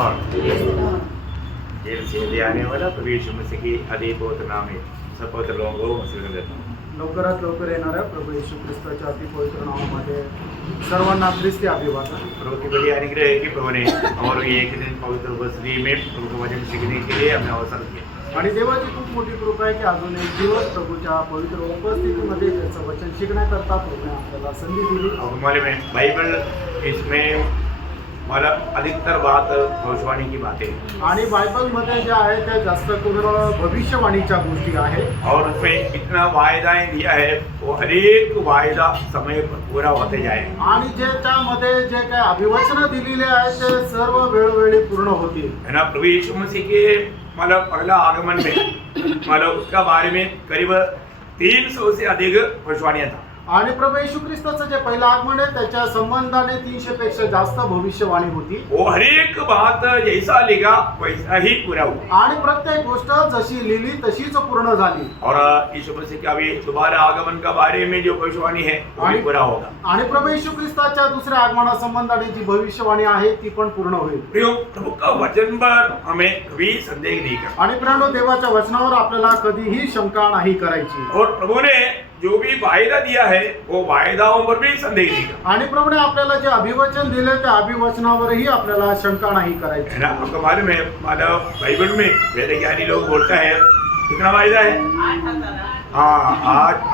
Gel से ले आने वाला प्रभु यीशु मसीह की अति पवित्र नाम है सब पवित्र लोगों को मुस्लिम देता हूँ। लवकरात लवकर येणाऱ्या प्रभू येशू ख्रिस्ताच्या अति पवित्र नावामध्ये सर्वांना ख्रिस्ती अभिवादन। प्रभु की बड़ी अनुग्रह है कि प्रभु ने हमारे एक दिन पवित्र उपस्थिति में प्रभु का वचन सीखने के लिए हमें अवसर दिया आणि देवाची खूप मोठी कृपा आहे की अजून एक दिवस प्रभूच्या पवित्र उपस्थितीमध्ये त्याचं वचन शिकण्याकरता प्रभूने आपल्याला संधी दिली। और हमारे में बाइबल इसमें मतलब अधिकतर बात भविष्यवाणी की बातें आणि बायबलमध्ये जे आहे ते जास्त करून भविष्यवाणीच्या गोष्टी आहेत और उसमें इतना वायदाएं दिया है वो हर एक वायदा समय पर पूरा होते जाए आणि ज्याच्यामध्ये जे काय अभिवचनं दिलेले आहेत ते सर्व वेळोवेळी पूर्ण होतील। है ना। प्रभु यीशु मसीह के मतलब अगला आगमन में मतलब उसका बारे में करीब 300 से अधिक भविष्यवाणियां था आणि प्रभू येशू ख्रिस्ताचं जे पहिलं आगमन आहे त्याच्या संबंधाने 300 पेक्षा जास्त भविष्यवाणी होती। वो हर एक बात जैसा लिखा वैसा ही पूरा हुआ आणि प्रत्येक गोष्ट जशी लिहिली तशीच पूर्ण झाली। और यीशु मसीह का भी दोबारा आगमन का बारे में जो भविष्यवाणी है वो भी पूरा होगा। आणि प्रभू येशू ख्रिस्ताच्या दुसऱ्या आगमनासंबंधाने जी भविष्यवाणी आहे ती पण पूर्ण होईल। प्रियो, प्रभु का वचन पर हमें कभी संदेह नहीं करना आणि प्रियानो, देवाच्या वचनावर आपल्याला कधीही शंका नाही करायची। और प्रभु ने जो भी वायदा दिया है वो वायदाओं पर भी संदेह नहीं करना आणि प्रभूने आपल्याला जे अभिवचन दिले त्या अभिवचनावरही आपल्याला शंका नाही करायची। है ना। आपको मालूम है मतलब बाइबल में वेदज्ञानी लोग बोलता है कितना वायदा है? हाँ,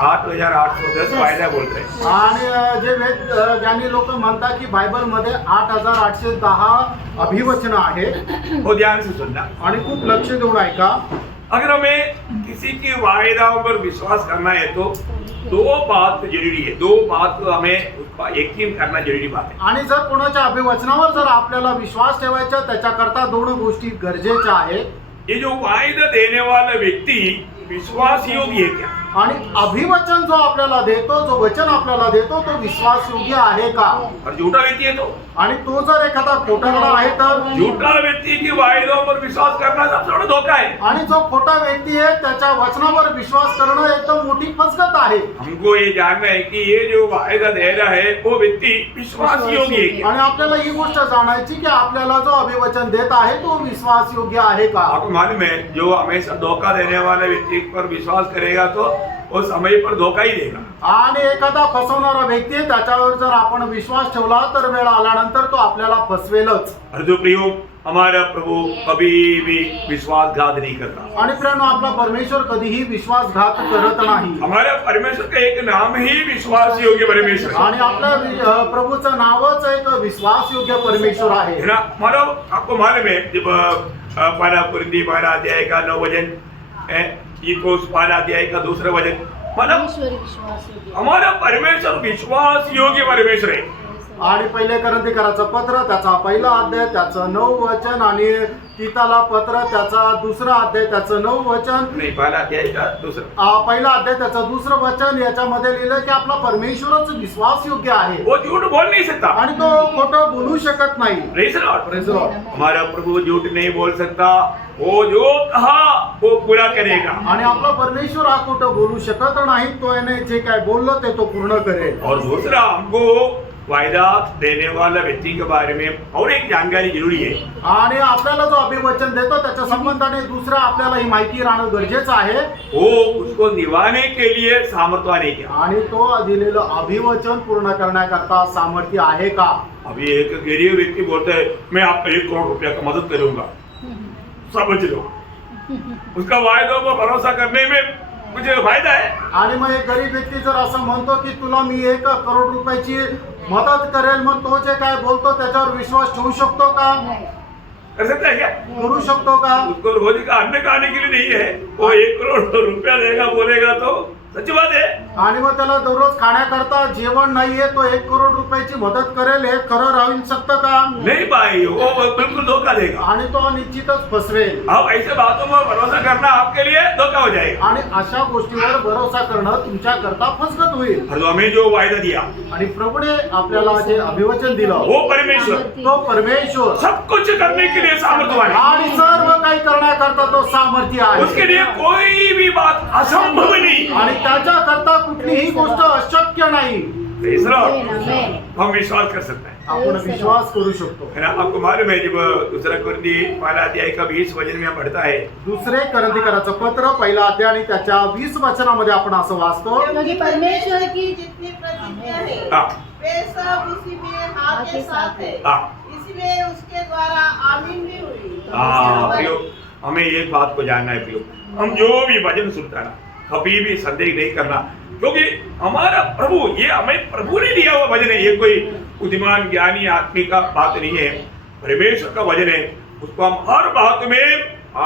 8,810 वायदा बोलते हैं। आणि जे वेद ज्ञानी लोक म्हणतात की बायबलमध्ये 8,810 अभिवचन आहे। वो ध्यान से सुनना आणि खूप लक्ष देऊन ऐका। अगर हमें किसी की वायदाओं पर विश्वास करना है तो दो बात जरूरी है, दो बात हमें उसका यकीन करना जरूरी बात है। आणि जर कोणाच्या अभिवचनावर जर आपल्याला विश्वास ठेवायचा त्याच्याकरता दोन गोष्टी गरजेच्या आहेत। ये जो वायदा देने वाला व्यक्ति विश्वास योग्य है क्या? आणि अभिवचन जो आपल्याला देतो, जो वचन आपल्याला देतो तो विश्वास योग्य आहे का? और झूठा व्यक्ति है तो आणि तो जर एखादा खोटारडा आहे तर झूठा व्यक्ति की वायदों पर विश्वास करना सबसे बड़ा धोखा है। आणि जो खोटा व्यक्ती आहे त्याच्या वचनावर विश्वास करणं एकदम मोठी फसगत आहे। हमको ये जानना है कि ये जो वायदा दे रहा है वो व्यक्ति विश्वास योग्य है क्या? आणि आपल्याला ही गोष्ट जाणायची की आपल्याला जो अभिवचन देत आहे तो विश्वास योग्य आहे का? आपको मालूम है जो हमेशा धोखा देने वाला व्यक्ति पर विश्वास करेगा तो वो समय पर धोखा ही देगा। आणि एखादा फसवणारा व्यक्ती आहे त्याच्यावर जर आपण विश्वास ठेवला तर वेळ आल्यानंतर तो आपल्याला फसवेलच। और जो प्रियो, हमारा प्रभु कभी भी विश्वासघात नहीं करता। आणि प्रियानो, आपला परमेश्वर कधीही विश्वासघात करत नाही। हमारा परमेश्वर का एक नाम ही विश्वास योग्य परमेश्वर है। आणि आपल्या प्रभूचं नावच एक विश्वास योग्य परमेश्वर आहे। है ना। मतलब आपको मालूम है जब पहला कुरिन्थी 12 अध्याय का 9 वचन, इकोस 12 अध्याय का 2 वचन, मतलब हमारा परमेश्वर विश्वास योग्य परमेश्वर है। आणि पहिले करंथीकराचं पत्र त्याचा पहिला अध्याय त्याचं 9 वचन आणि तीताला पत्र त्याचा दुसरा अध्याय त्याचं 9 वचन, नहीं, पहला अध्याय का 2 पहिला अध्याय त्याचं 2 वचन याच्यामध्ये लिहिलं की आपला परमेश्वरच विश्वास योग्य आहे। वो झूठ बोल नहीं सकता आणि तो खोटं बोलू शकत नाही। Praise the Lord. Praise the Lord. हमारा प्रभु झूठ नहीं बोल सकता, वो जो कहा वो पूरा करेगा। आणि आपला परमेश्वर हा खोटं बोलू शकत नाही, तो याने जे काय बोललं ते तो पूर्ण करेल। और दूसरा, हमको वायदा देने वाला व्यक्ति के बारे में और एक जानकारी जरूरी है। आणि आपल्याला जो अभिवचन देतो त्याच्या संबंधाने दुसरा आपल्याला ही माहिती राहणं गरजेचं आहे। वो उसको निभाने के लिए सामर्थ्य क्या? आणि तो दिलेलं अभिवचन पूर्ण करण्याकरता सामर्थ्य आहे का? अभी एक गरीब व्यक्ति बोलता है मैं आपको 1 करोड़ रुपया का मदद करूंगा, समझ लो उसका वायदों पर भरोसा करने में मुझे फायदा है। आणि मग एक गरीब व्यक्ती जर असं म्हणतो की तुला मी 1 करोड रुपयाची मदत करेल, मग तो जे काय बोलतो त्याच्यावर विश्वास ठेवू शकतो का? कर सकता है क्या? करू शकतो का? उसको रोज का अन्न खाने के लिए नहीं है, वो 1 करोड़ रुपया देगा बोलेगा तो सच्ची बात है। आणि मग त्याला दररोज खाण्याकरता जेवण नाहीये, तो 1 करोड रुपयाची मदत करेल, हे खरं राहू शकतं का? नहीं भाई, वो बिल्कुल धोखा देगा आणि तो निश्चितच फसवेल। अब ऐसे बातों में भरोसा करना आपके लिए धोखा हो जाएगा। आणि अशा गोष्टीवर भरोसा करणं तुमच्या करता फसगत होईल। और हमें जो वायदा दिया आणि प्रभूने आपल्याला जे अभिवचन दिलं वो परमेश्वर तो परमेश्वर सब कुछ करने के लिए सामर्थ्यवान है। आणि सर्व काही करण्याकरता तो सामर्थ्य आहे। उसके लिए कोई भी बात असंभव नहीं। आणि त्याच्या करता कुठलीही गोष्ट अशक्य नाही। तीसरा, हम विश्वास कर सकते हैं। आपण विश्वास करू शकतो. है ना? आपको मालूम है जब दूसरा कुरिन्दी पहला अध्याय का 20 वचन में पढ़ता है, दुसरे करंदीकराचं पत्र पहिला अध्याय आणि त्याच्या 20 वचनामध्ये आपण असं वाचतो, क्योंकि परमेश्वर की जितनी प्रतिज्ञा है हाँ वे सब उसी में हाँ के साथ है, हाँ इसलिए उसके द्वारा आमीन भी हुई. हाँ प्रियो, हमें ये बात को जानना है प्रियो, हम जो भी वचन सुनता ना कभी भी संदेह नहीं करना, क्योंकि हमारा प्रभु, ये हमें प्रभु ने दिया हुआ वचन है, ये कोई बुद्धिमान ज्ञानी आदमी का बात नहीं है, परमेश्वर का वचन है, उसको हम हर बात में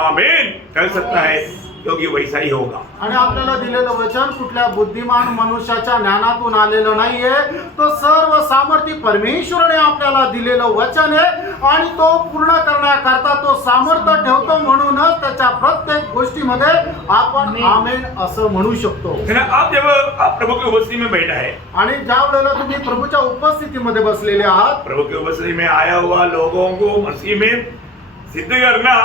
आमीन कर सकता है, क्योंकि वैसा ही होगा. आणि आपल्याला दिलेलं वचन कुठल्या बुद्धिमान मनुष्याच्या ज्ञानातून आलेलं नाहीये, तो सर्व सामर्थ्य परमेश्वराने आपल्याला दिलेलं वचन आहे आणि तो पूर्ण करण्याकरता तो सामर्थ्य ठेवतो. म्हणूनच त्याच्या प्रत्येक गोष्टीमध्ये आपण आमेन असं म्हणू शकतो. है ना? आप जब आप प्रभु की उपस्थिति में बैठा है, आणि ज्या वेळेला तुम्ही प्रभूच्या उपस्थितीमध्ये बसलेले आहात, प्रभु की उपस्थिति में आया हुआ लोगों को मसीह में सिद्ध करना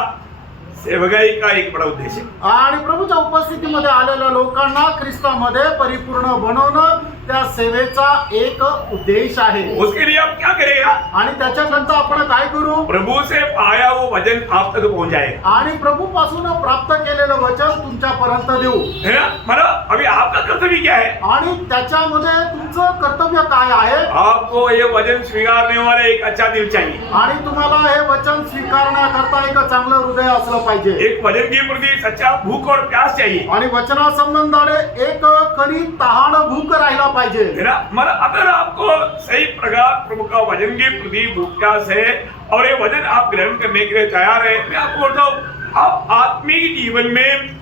सेवकाई का एक बड़ा उद्देश्य है. आणि प्रभूच्या उपस्थितीमध्ये आलेल्या लोकांना ख्रिस्तामध्ये परिपूर्ण बनवणं त्या सेवेचा एक उद्देश आहे. उसके लिए आप क्या करेगा? आणि त्याच्याकरता आपण काय करू? प्रभु से पाया वो वचन आप तक पहुंच जाएगा. आणि प्रभूपासून प्राप्त केलेलं वचन तुमच्यापर्यंत देऊ. है ना? मतलब अभी आपका कर्तव्य क्या है? आणि त्याच्यामध्ये तुमचं कर्तव्य काय आहे? आपको ये वचन स्वीकारने वाला एक अच्छा दिल चाहिए. आणि तुम्हाला हे वचन स्वीकारण्याकरता एक चांगलं हृदय असलं पाहिजे. एक वचन के प्रति सच्चा भूख और प्यास चाहिए. आणि वचना संबंधाने एक खरी तहान भूक राहिला पाहिजे. है ना? मतलब अगर आपको सही प्रकार प्रभु का वचन के प्रति भूख प्यास है और ये वचन आप ग्रहण करने के लिए तैयार है, मैं आपको बोलता हूँ, आप आत्मिक जीवन में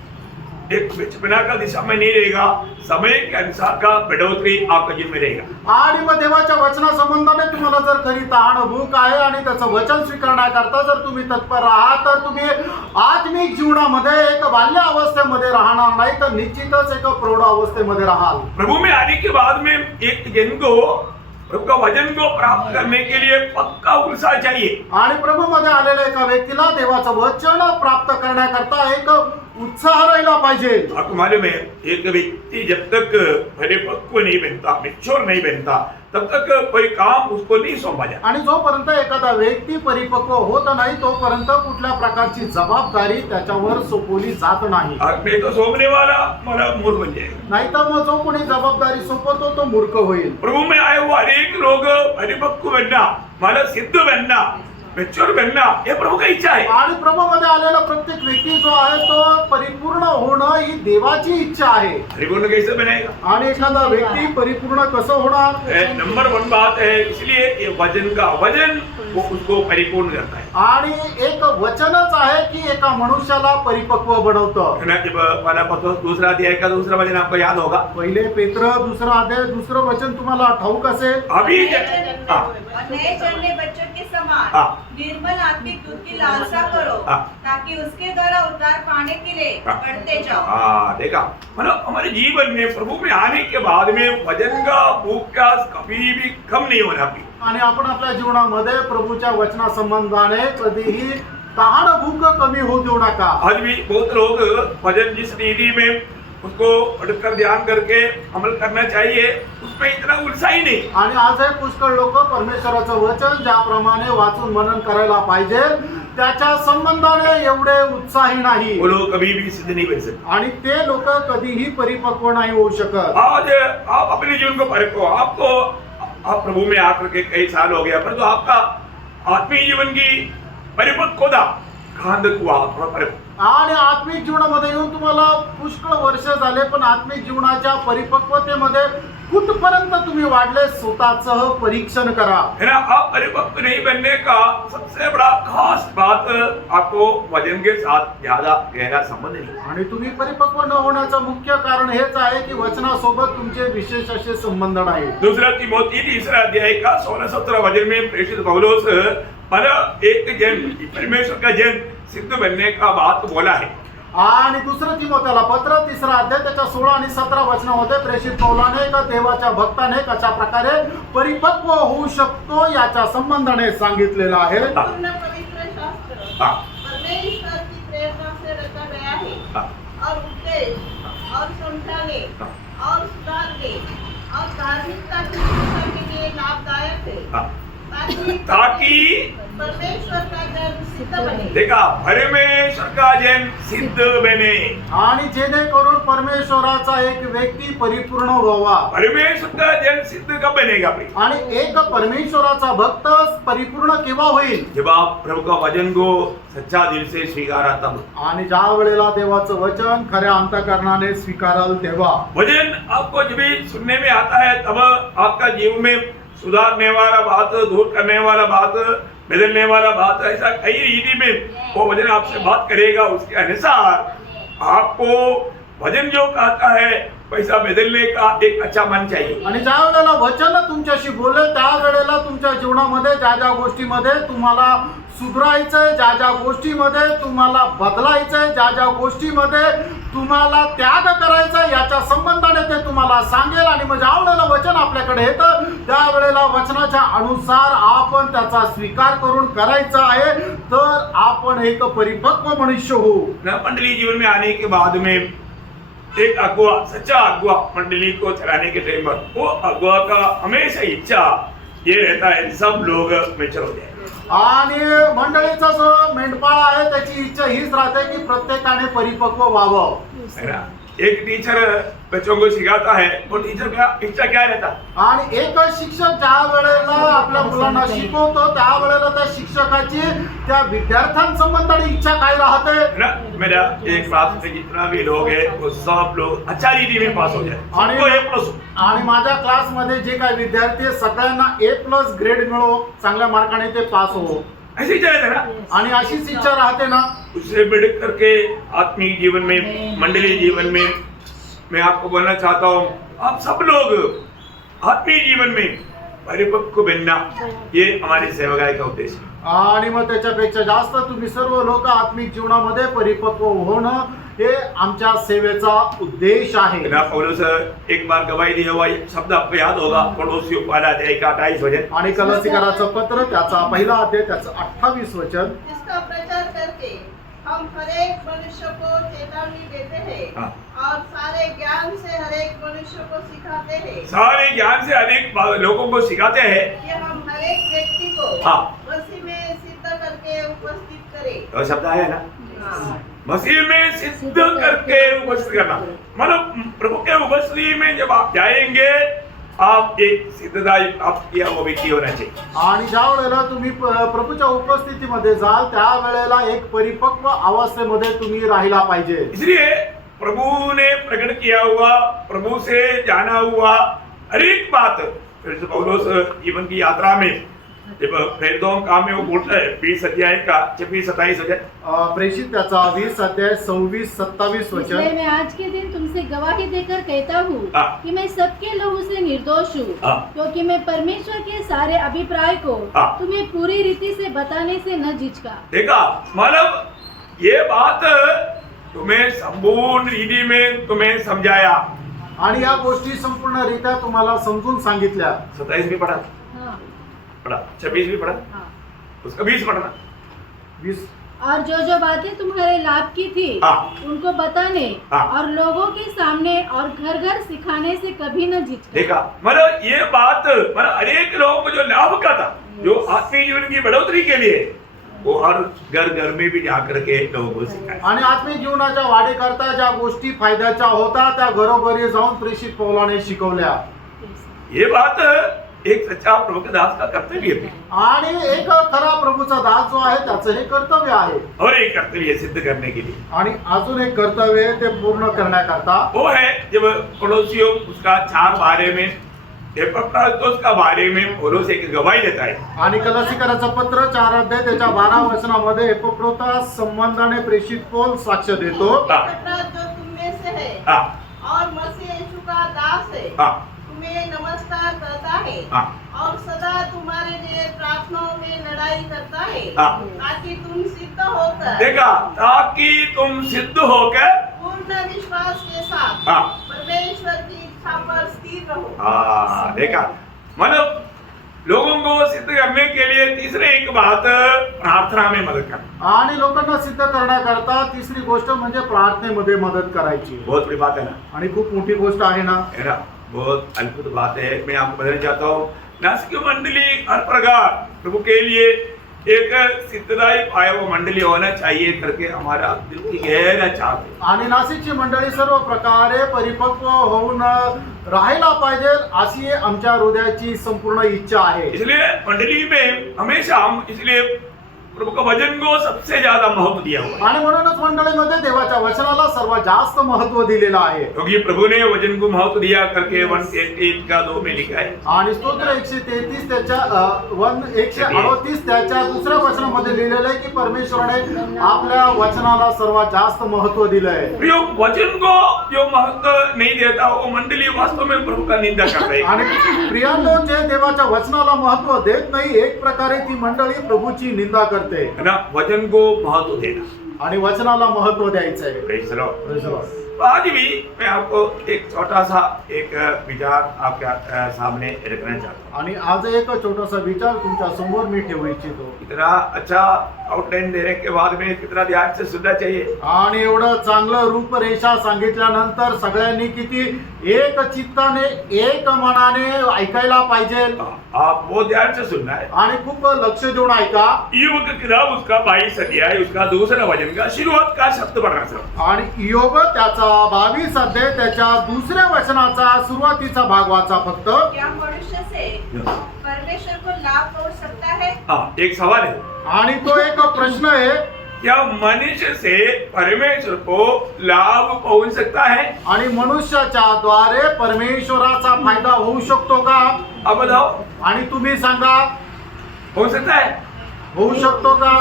एक विचपना का दिशा में नहीं रहेगा, समय के अनुसार का बढ़ोतरी आपका जीवन में रहेगा. आणि मग देवाच्या वचना संबंधाने तुम्हाला जर खरी तहान भूक आहे आणि त्याचं वचन स्वीकारण्याकरता जर तुम्ही तत्पर आहात, तर तुम्ही आत्मिक जीवनामध्ये एक बाल्य अवस्थेमध्ये राहणार नाही, तर निश्चितच एक प्रौढ अवस्थेमध्ये राहाल. प्रभु में आने के बाद में एक जन को प्रभु का वचन को प्राप्त करने के लिए पक्का उत्साह चाहिए. आणि प्रभूमध्ये आलेल्या एका व्यक्तीला देवाचं वचन प्राप्त करण्याकरता एक उत्साह राहिला पाहिजे. आपको मालूम है, एक व्यक्ति जब तक परिपक्व नहीं बनता, मैच्योर नहीं बनता, तब तक कोई काम उसको नहीं सौंपा जाता. आणि जोपर्यंत एखादा व्यक्ती परिपक्व होत नाही, तोपर्यंत कुठल्या प्रकारची जबाबदारी त्याच्यावर सोपवली जात नाही. और मैं तो सौंपने वाला मला मूर्ख बन जाएगा. नाही तर मग जो कोणी जबाबदारी सोपवतो तो मूर्ख होईल. प्रभु में आए हुए अनेक लोग परिपक्व बनना, मला सिद्ध बनना, मैच्योर बनना, ये प्रभु का इच्छा है. आणि प्रभूमध्ये आलेला प्रत्येक व्यक्ती जो आहे तो परिपूर्ण होणं ही देवाची इच्छा आहे. परिपूर्ण कैसे बनेगा? आणि एखादा व्यक्ती परिपूर्ण कसं होणार? नंबर 1 बात है, इसलिए ये वचन का वचन वो उसको परिपूर्ण करता है. आणि एक वचनच आहे की एका मनुष्याला परिपक्व बनवतं. है ना? जब पहला पत्र दूसरा अध्याय का दूसरा वचन आपको याद होगा. पहिले पेत्र दुसरा अध्याय दुसरं वचन तुम्हाला ठाऊक असेल. अभी हाँ नए जन्मे बच्चों के समान हाँ निर्मल आत्मिक दूध की लालसा करो, हाँ ताकि उसके द्वारा उद्धार पाने के लिए हाँ बढ़ते जाओ. हाँ देखा, मतलब हमारे जीवन में प्रभु में आने के बाद में वचन का भूख प्यास कभी भी कम नहीं होना चाहिए. आणि आपण आपल्या जीवनामध्ये प्रभूच्या वचना संबंधाने कधीही तहान भूक कमी होऊ देऊ नका. आज भी बहुत लोग वचन जिस रीति में उसको पढ़कर ध्यान करके अमल करना चाहिए, उसमें इतना उत्साह ही नहीं. आणि आजही पुष्कळ लोक परमेश्वराचं वचन ज्याप्रमाणे वाचून मनन करायला पाहिजे त्याच्या संबंधाने एवढे उत्साही नाही. वो लोग कभी भी सिद्ध नहीं बन सकते. आणि ते लोक कधीही परिपक्व नाही होऊ शकत. आज आप अपने जीवन को परखो. आपको आप प्रभु में आकर के कई साल हो गया, परंतु आपका आत्मीय जीवन की परिपक्वता कहाँ तक हुआ, थोड़ा परखो. आणि आत्मिक जीवनामध्ये येऊन तुम्हाला पुष्कळ वर्ष झाले, पण आत्मिक जीवनाच्या परिपक्वतेमध्ये कुठपर्यंत तुम्ही वाढले स्वतःचं परीक्षण करा. है ना? आप परिपक्व नहीं बनने का सबसे बड़ा खास बात, आपको वचन के साथ ज्यादा गहरा संबंध नहीं. आणि तुम्ही परिपक्व न होण्याचं मुख्य कारण हेच आहे की वचनासोबत तुमचे विशेष असे संबंध नाही. दूसरा तिमोथी 3 अध्याय का 16-17 वचन में प्रेषित पौलुस पर एक जन परमेश्वर का जन सिद्ध बनने का बात बोला है. आणि दुसरं तिमोथेला पत्र 3 अध्याय त्याच्या 16 आणि 17 वचनामध्ये प्रेषित पौलाने एका देवाच्या भक्ताने कशा प्रकारे परिपक्व होऊ शकतो याच्या संबंधाने सांगितलेलं आहे. पूर्ण पवित्र शास्त्र हाँ परमेश्वर की प्रेरणा से रचा गया है हाँ और उपदेश और समझाने और सुधारने और धार्मिकता की शिक्षा के लिए लाभदायक है. हाँ ताकि परमेश्वर का जन सिद्ध बने। देखा, परमेश्वर का जन सिद्ध बने। आणि जेणेकरून परमेश्वराचा एक व्यक्ती परिपूर्ण व्हावा। परमेश्वर का जन सिद्ध कब बनेगा भाई? आणि एक परमेश्वराचा भक्त परिपूर्ण केव्हा होईल? जब आप प्रभु का वचन को सच्चा दिल से स्वीकारा तब। आणि ज्या वेळेला देवाचं वचन खऱ्या अंतःकरणाने स्वीकाराल तेव्हा। वचन आपको जब भी सुनने में आता है तब आपका जीवन में सुधारने वाला बात, दूर करने वाला बात, बदलने वाला बात, ऐसा कई रीति में वो वचन आपसे बात करेगा। उसके अनुसार आपको वचन जो कहता है पैसा बदलने का एक अच्छा मन चाहिए। आणि ज्या वेळेला वचन तुमच्याशी बोलेल त्या वेळेला तुमच्या जीवनामध्ये ज्या ज्या गोष्टीमध्ये तुम्हाला सुधारायचंय, ज्या ज्या गोष्टीमध्ये तुम्हाला बदलायचंय, ज्या ज्या गोष्टीमध्ये तुम्हाला त्याग करायचा याच्या संबंधाने ते तुम्हाला सांगेल। आणि मग ज्या वेळेला वचन आपल्याकडे येतं त्यावेळेला वचनाच्या अनुसार आपण त्याचा स्वीकार करून करायचा आहे, तर आपण एक परिपक्व मनुष्य होऊ। मंडली जीवन में आने के बाद में एक अगुआ, सच्चा अगुआ मंडली को चलाने के टाइम पर वो अगुआ का हमेशा इच्छा ये रहता है सब लोग मेचर हो जाए। आणि मंडळीचा जो मेंढपाळ आहे त्याची इच्छा हीच राहते की प्रत्येकाने परिपक्व व्हावं, है ना। एक टीचर बच्चों को सिखाता है, वो टीचर का इच्छा क्या रहता? आणि एक शिक्षक ज्या वेळेला आपल्या मुलांना शिकवतो त्या वेळेला त्या शिक्षकाची त्या विद्यार्थ्यांसंबंधाने इच्छा काय राहते? है ना, मेरा एक क्लास में जितना भी लोग है वो सब लोग अच्छा रीति में पास हो जाए, सबको A+। आणि माझ्या क्लासमध्ये जे काही विद्यार्थी आहेत सगळ्यांना A+ ग्रेड मिळो, चांगल्या मार्काने ते पास हो, ऐसी चाहिए ना। आणि अशीच इच्छा राहते ना। उससे बढ़ करके आत्मिक जीवन में, मंडली जीवन में मैं आपको बोलना चाहता हूँ, आप सब लोग आत्मिक जीवन में परिपक्व बनना, ये हमारी सेवकाई का उद्देश्य है। आणि मग त्याच्यापेक्षा जास्त तुम्ही सर्व लोक आत्मिक जीवनामध्ये परिपक्व होणं हे आमच्या सेवेचा उद्देश आहे। ना पौलुस एक बार गवाही दिया हुआ ये शब्द आपको याद होगा, पड़ोसियों पहला अध्याय का 28 वचन। आणि कलसीकराचं पत्र त्याचा पहिला अध्याय त्याचं 28 वचन। इसका प्रचार करके हम हर एक मनुष्य को चेतावनी देते हैं हाँ। और सारे ज्ञान से हर एक मनुष्य को सिखाते हैं सारे ज्ञान से अनेक लोगों को सिखाते हैं कि हम हर एक व्यक्ति को हाँ। मसीह में सिद्ध करके उपस्थित करें। तो शब्द है ना, हाँ। मसीह में सिद्ध करके उपस्थित करना, मतलब प्रभु के उपस्थिति में जब आप जाएंगे आप एक सिद्धता आप किया वो व्यक्ति होना चाहिए। आणि ज्या वेळेला तुम्ही प्रभूच्या उपस्थितीमध्ये जाल त्या वेळेला एक परिपक्व अवस्थेमध्ये तुम्ही राहिला पाहिजे। इसलिए प्रभु ने प्रकट किया हुआ, प्रभु से जाना हुआ हर एक बात पौलुस जीवन की यात्रा में जब प्रेरितों काम में वो बोलता है 20 अध्याय का 26-27 वचन। प्रेषित त्याचा 20 अध्याय 26-27 इसलिए वचन। मैं आज के दिन तुमसे गवाही देकर कहता हूँ हाँ। कि मैं सबके लहू से निर्दोष हूँ, हाँ। क्योंकि मैं परमेश्वर के सारे अभिप्राय को हाँ। तुम्हें पूरी रीति से बताने से न झिझका। देखा, मतलब ये बात तुम्हें संपूर्ण रीति में तुम्हें समझाया आणि या गोष्टी संपूर्णरित्या तुम्हाला समजून सांगितल्या। 27 भी पढ़ा, हाँ, पढ़ा 26 भी पढ़ा, हाँ। उसका 20 पढ़ना। 20 और जो जो बातें तुम्हारे लाभ की थी हाँ। उनको बताने हाँ। और लोगों के सामने और घर घर सिखाने से कभी न झिझका। देखा, मतलब ये बात मतलब अनेक लोगों को जो लाभ का था, जो आत्मीय जीवन की बढ़ोतरी के लिए वो हर घर घर में भी जाकर के लोगों को सिखाया। आणि आत्मिक जीवनाच्या वाढीकरता ज्या गोष्टी फायद्याच्या होता त्या घरोघरी जाऊन प्रेषित पौलाने शिकवल्या। ये बात एक सच्चा प्रभु के दास का कर्तव्य है आणि एक खरा प्रभूचा दास जो आहे त्याचं हे कर्तव्य आहे। और एक कर्तव्य सिद्ध करने के लिए आणि अजून एक कर्तव्य ते पूर्ण करण्याकरता वो है जब पड़ोसियों उसका 4 बारे में एपफ्रादीतुस का बारे में पौलुस एक गवाही देता है। आणि कलसीकराचं पत्र 4 अध्याय त्याच्या 12 वचनामध्ये एपफ्रादीतुस संबंधाने प्रेषित पौल साक्ष देतो। एपफ्रादीतुस जो तुम में से है हाँ। और मसीह यीशु का दास है, हाँ। तुम्हें नमस्कार करता है हाँ। और सदा तुम्हारे लिए प्रार्थनाओं में लड़ाई करता है, हाँ। ताकि तुम सिद्ध होकर देखा, ताकि तुम सिद्ध होकर पूर्ण विश्वास के साथ हाँ। परमेश्वर की इच्छा पर स्थिर रहो। हाँ, देखा, मतलब लोगों को सिद्ध करने के लिए तीसरे एक बात प्रार्थना में मदद करना। आणि लोकांना सिद्ध करण्याकरता तिसरी गोष्ट म्हणजे प्रार्थनेमध्ये मदत करायची। बहुत बड़ी बात है ना, आणि खूप मोठी गोष्ट आहे ना। है ना, बहुत अद्भुत बात है। मैं आपको बताना चाहता हूँ नासिक मंडली हर प्रकार प्रभु के लिए एक सिद्धदायी पाया वो मंडली होना चाहिए करके हमारा दिल की गहरा चाहते हैं। आणि नाशिकची मंडळी सर्व प्रकारे परिपक्व होऊन राहायला पाहिजे अशी आमच्या हृदयाची संपूर्ण इच्छा आहे. इसलिए मंडली में हमेशा हम इसलिए प्रभु का वचन को सबसे ज्यादा महत्व दिया हुआ है, आणि म्हणूनच मंडळीमध्ये देवाच्या वचनाला सर्वात जास्त महत्व दिलेलं आहे. क्योंकि प्रभु ने वचन को महत्व दिया करके 1:8 का 2 में लिखा है। आणि स्तोत्र 133 त्याच्या 138 त्याच्या दुसऱ्या वचनामध्ये लिहिलेलं आहे की परमेश्वराने आपल्या वचनाला सर्वात जास्त महत्व दिलंय. जो वचन को जो महत्व नहीं देता वो मंडली वास्तव में प्रभु का निंदा करता है। आणि प्रियांनो, जे देवाच्या वचनाला महत्व देत नाही एक प्रकारे ती मंडळी प्रभूची निंदा करते. है ना, वचन को महत्व देना आणि वचनाला महत्व द्यायचंय. Praise the Lord। Praise the Lord. तो आज भी मैं आपको एक छोटा सा एक विचार आपके सामने रखना चाहता हूँ। आणि आज एक छोटासा विचार तुमच्या समोर मी ठेवू इच्छितो. इतना अच्छा आउटलाइन देने के बाद में कितना ध्यान से सुनना चाहिए। आणि एवढं चांगलं रूपरेषा सांगितल्यानंतर सगळ्यांनी किती एक चित्ताने एक मनाने ऐकायला पाहिजे आप वो ध्यान से सुनना है। आणि खूप लक्ष देऊन ऐका. ईयोब की किताब उसका 22 अध्याय उसका दूसरा वचन का शुरुआत का शब्द पढ़ना सर। आणि ईयोब त्याचा 22 अध्याय त्याच्या दुसऱ्या वचनाचा सुरुवातीचा भाग वाचा फक्त. क्या मनुष्य से परमेश्वर को लाभ पहुंच सकता है? हाँ, एक सवाल है, आणि तो एक प्रश्न आहे, क्या मनुष्य से परमेश्वर को लाभ पहुंच सकता है? आणि मनुष्याच्या द्वारे परमेश्वराचा फायदा होऊ शकतो का? अब बताओ, आणि तुम्ही सांगा, हो सकता है? होऊ शकतो का?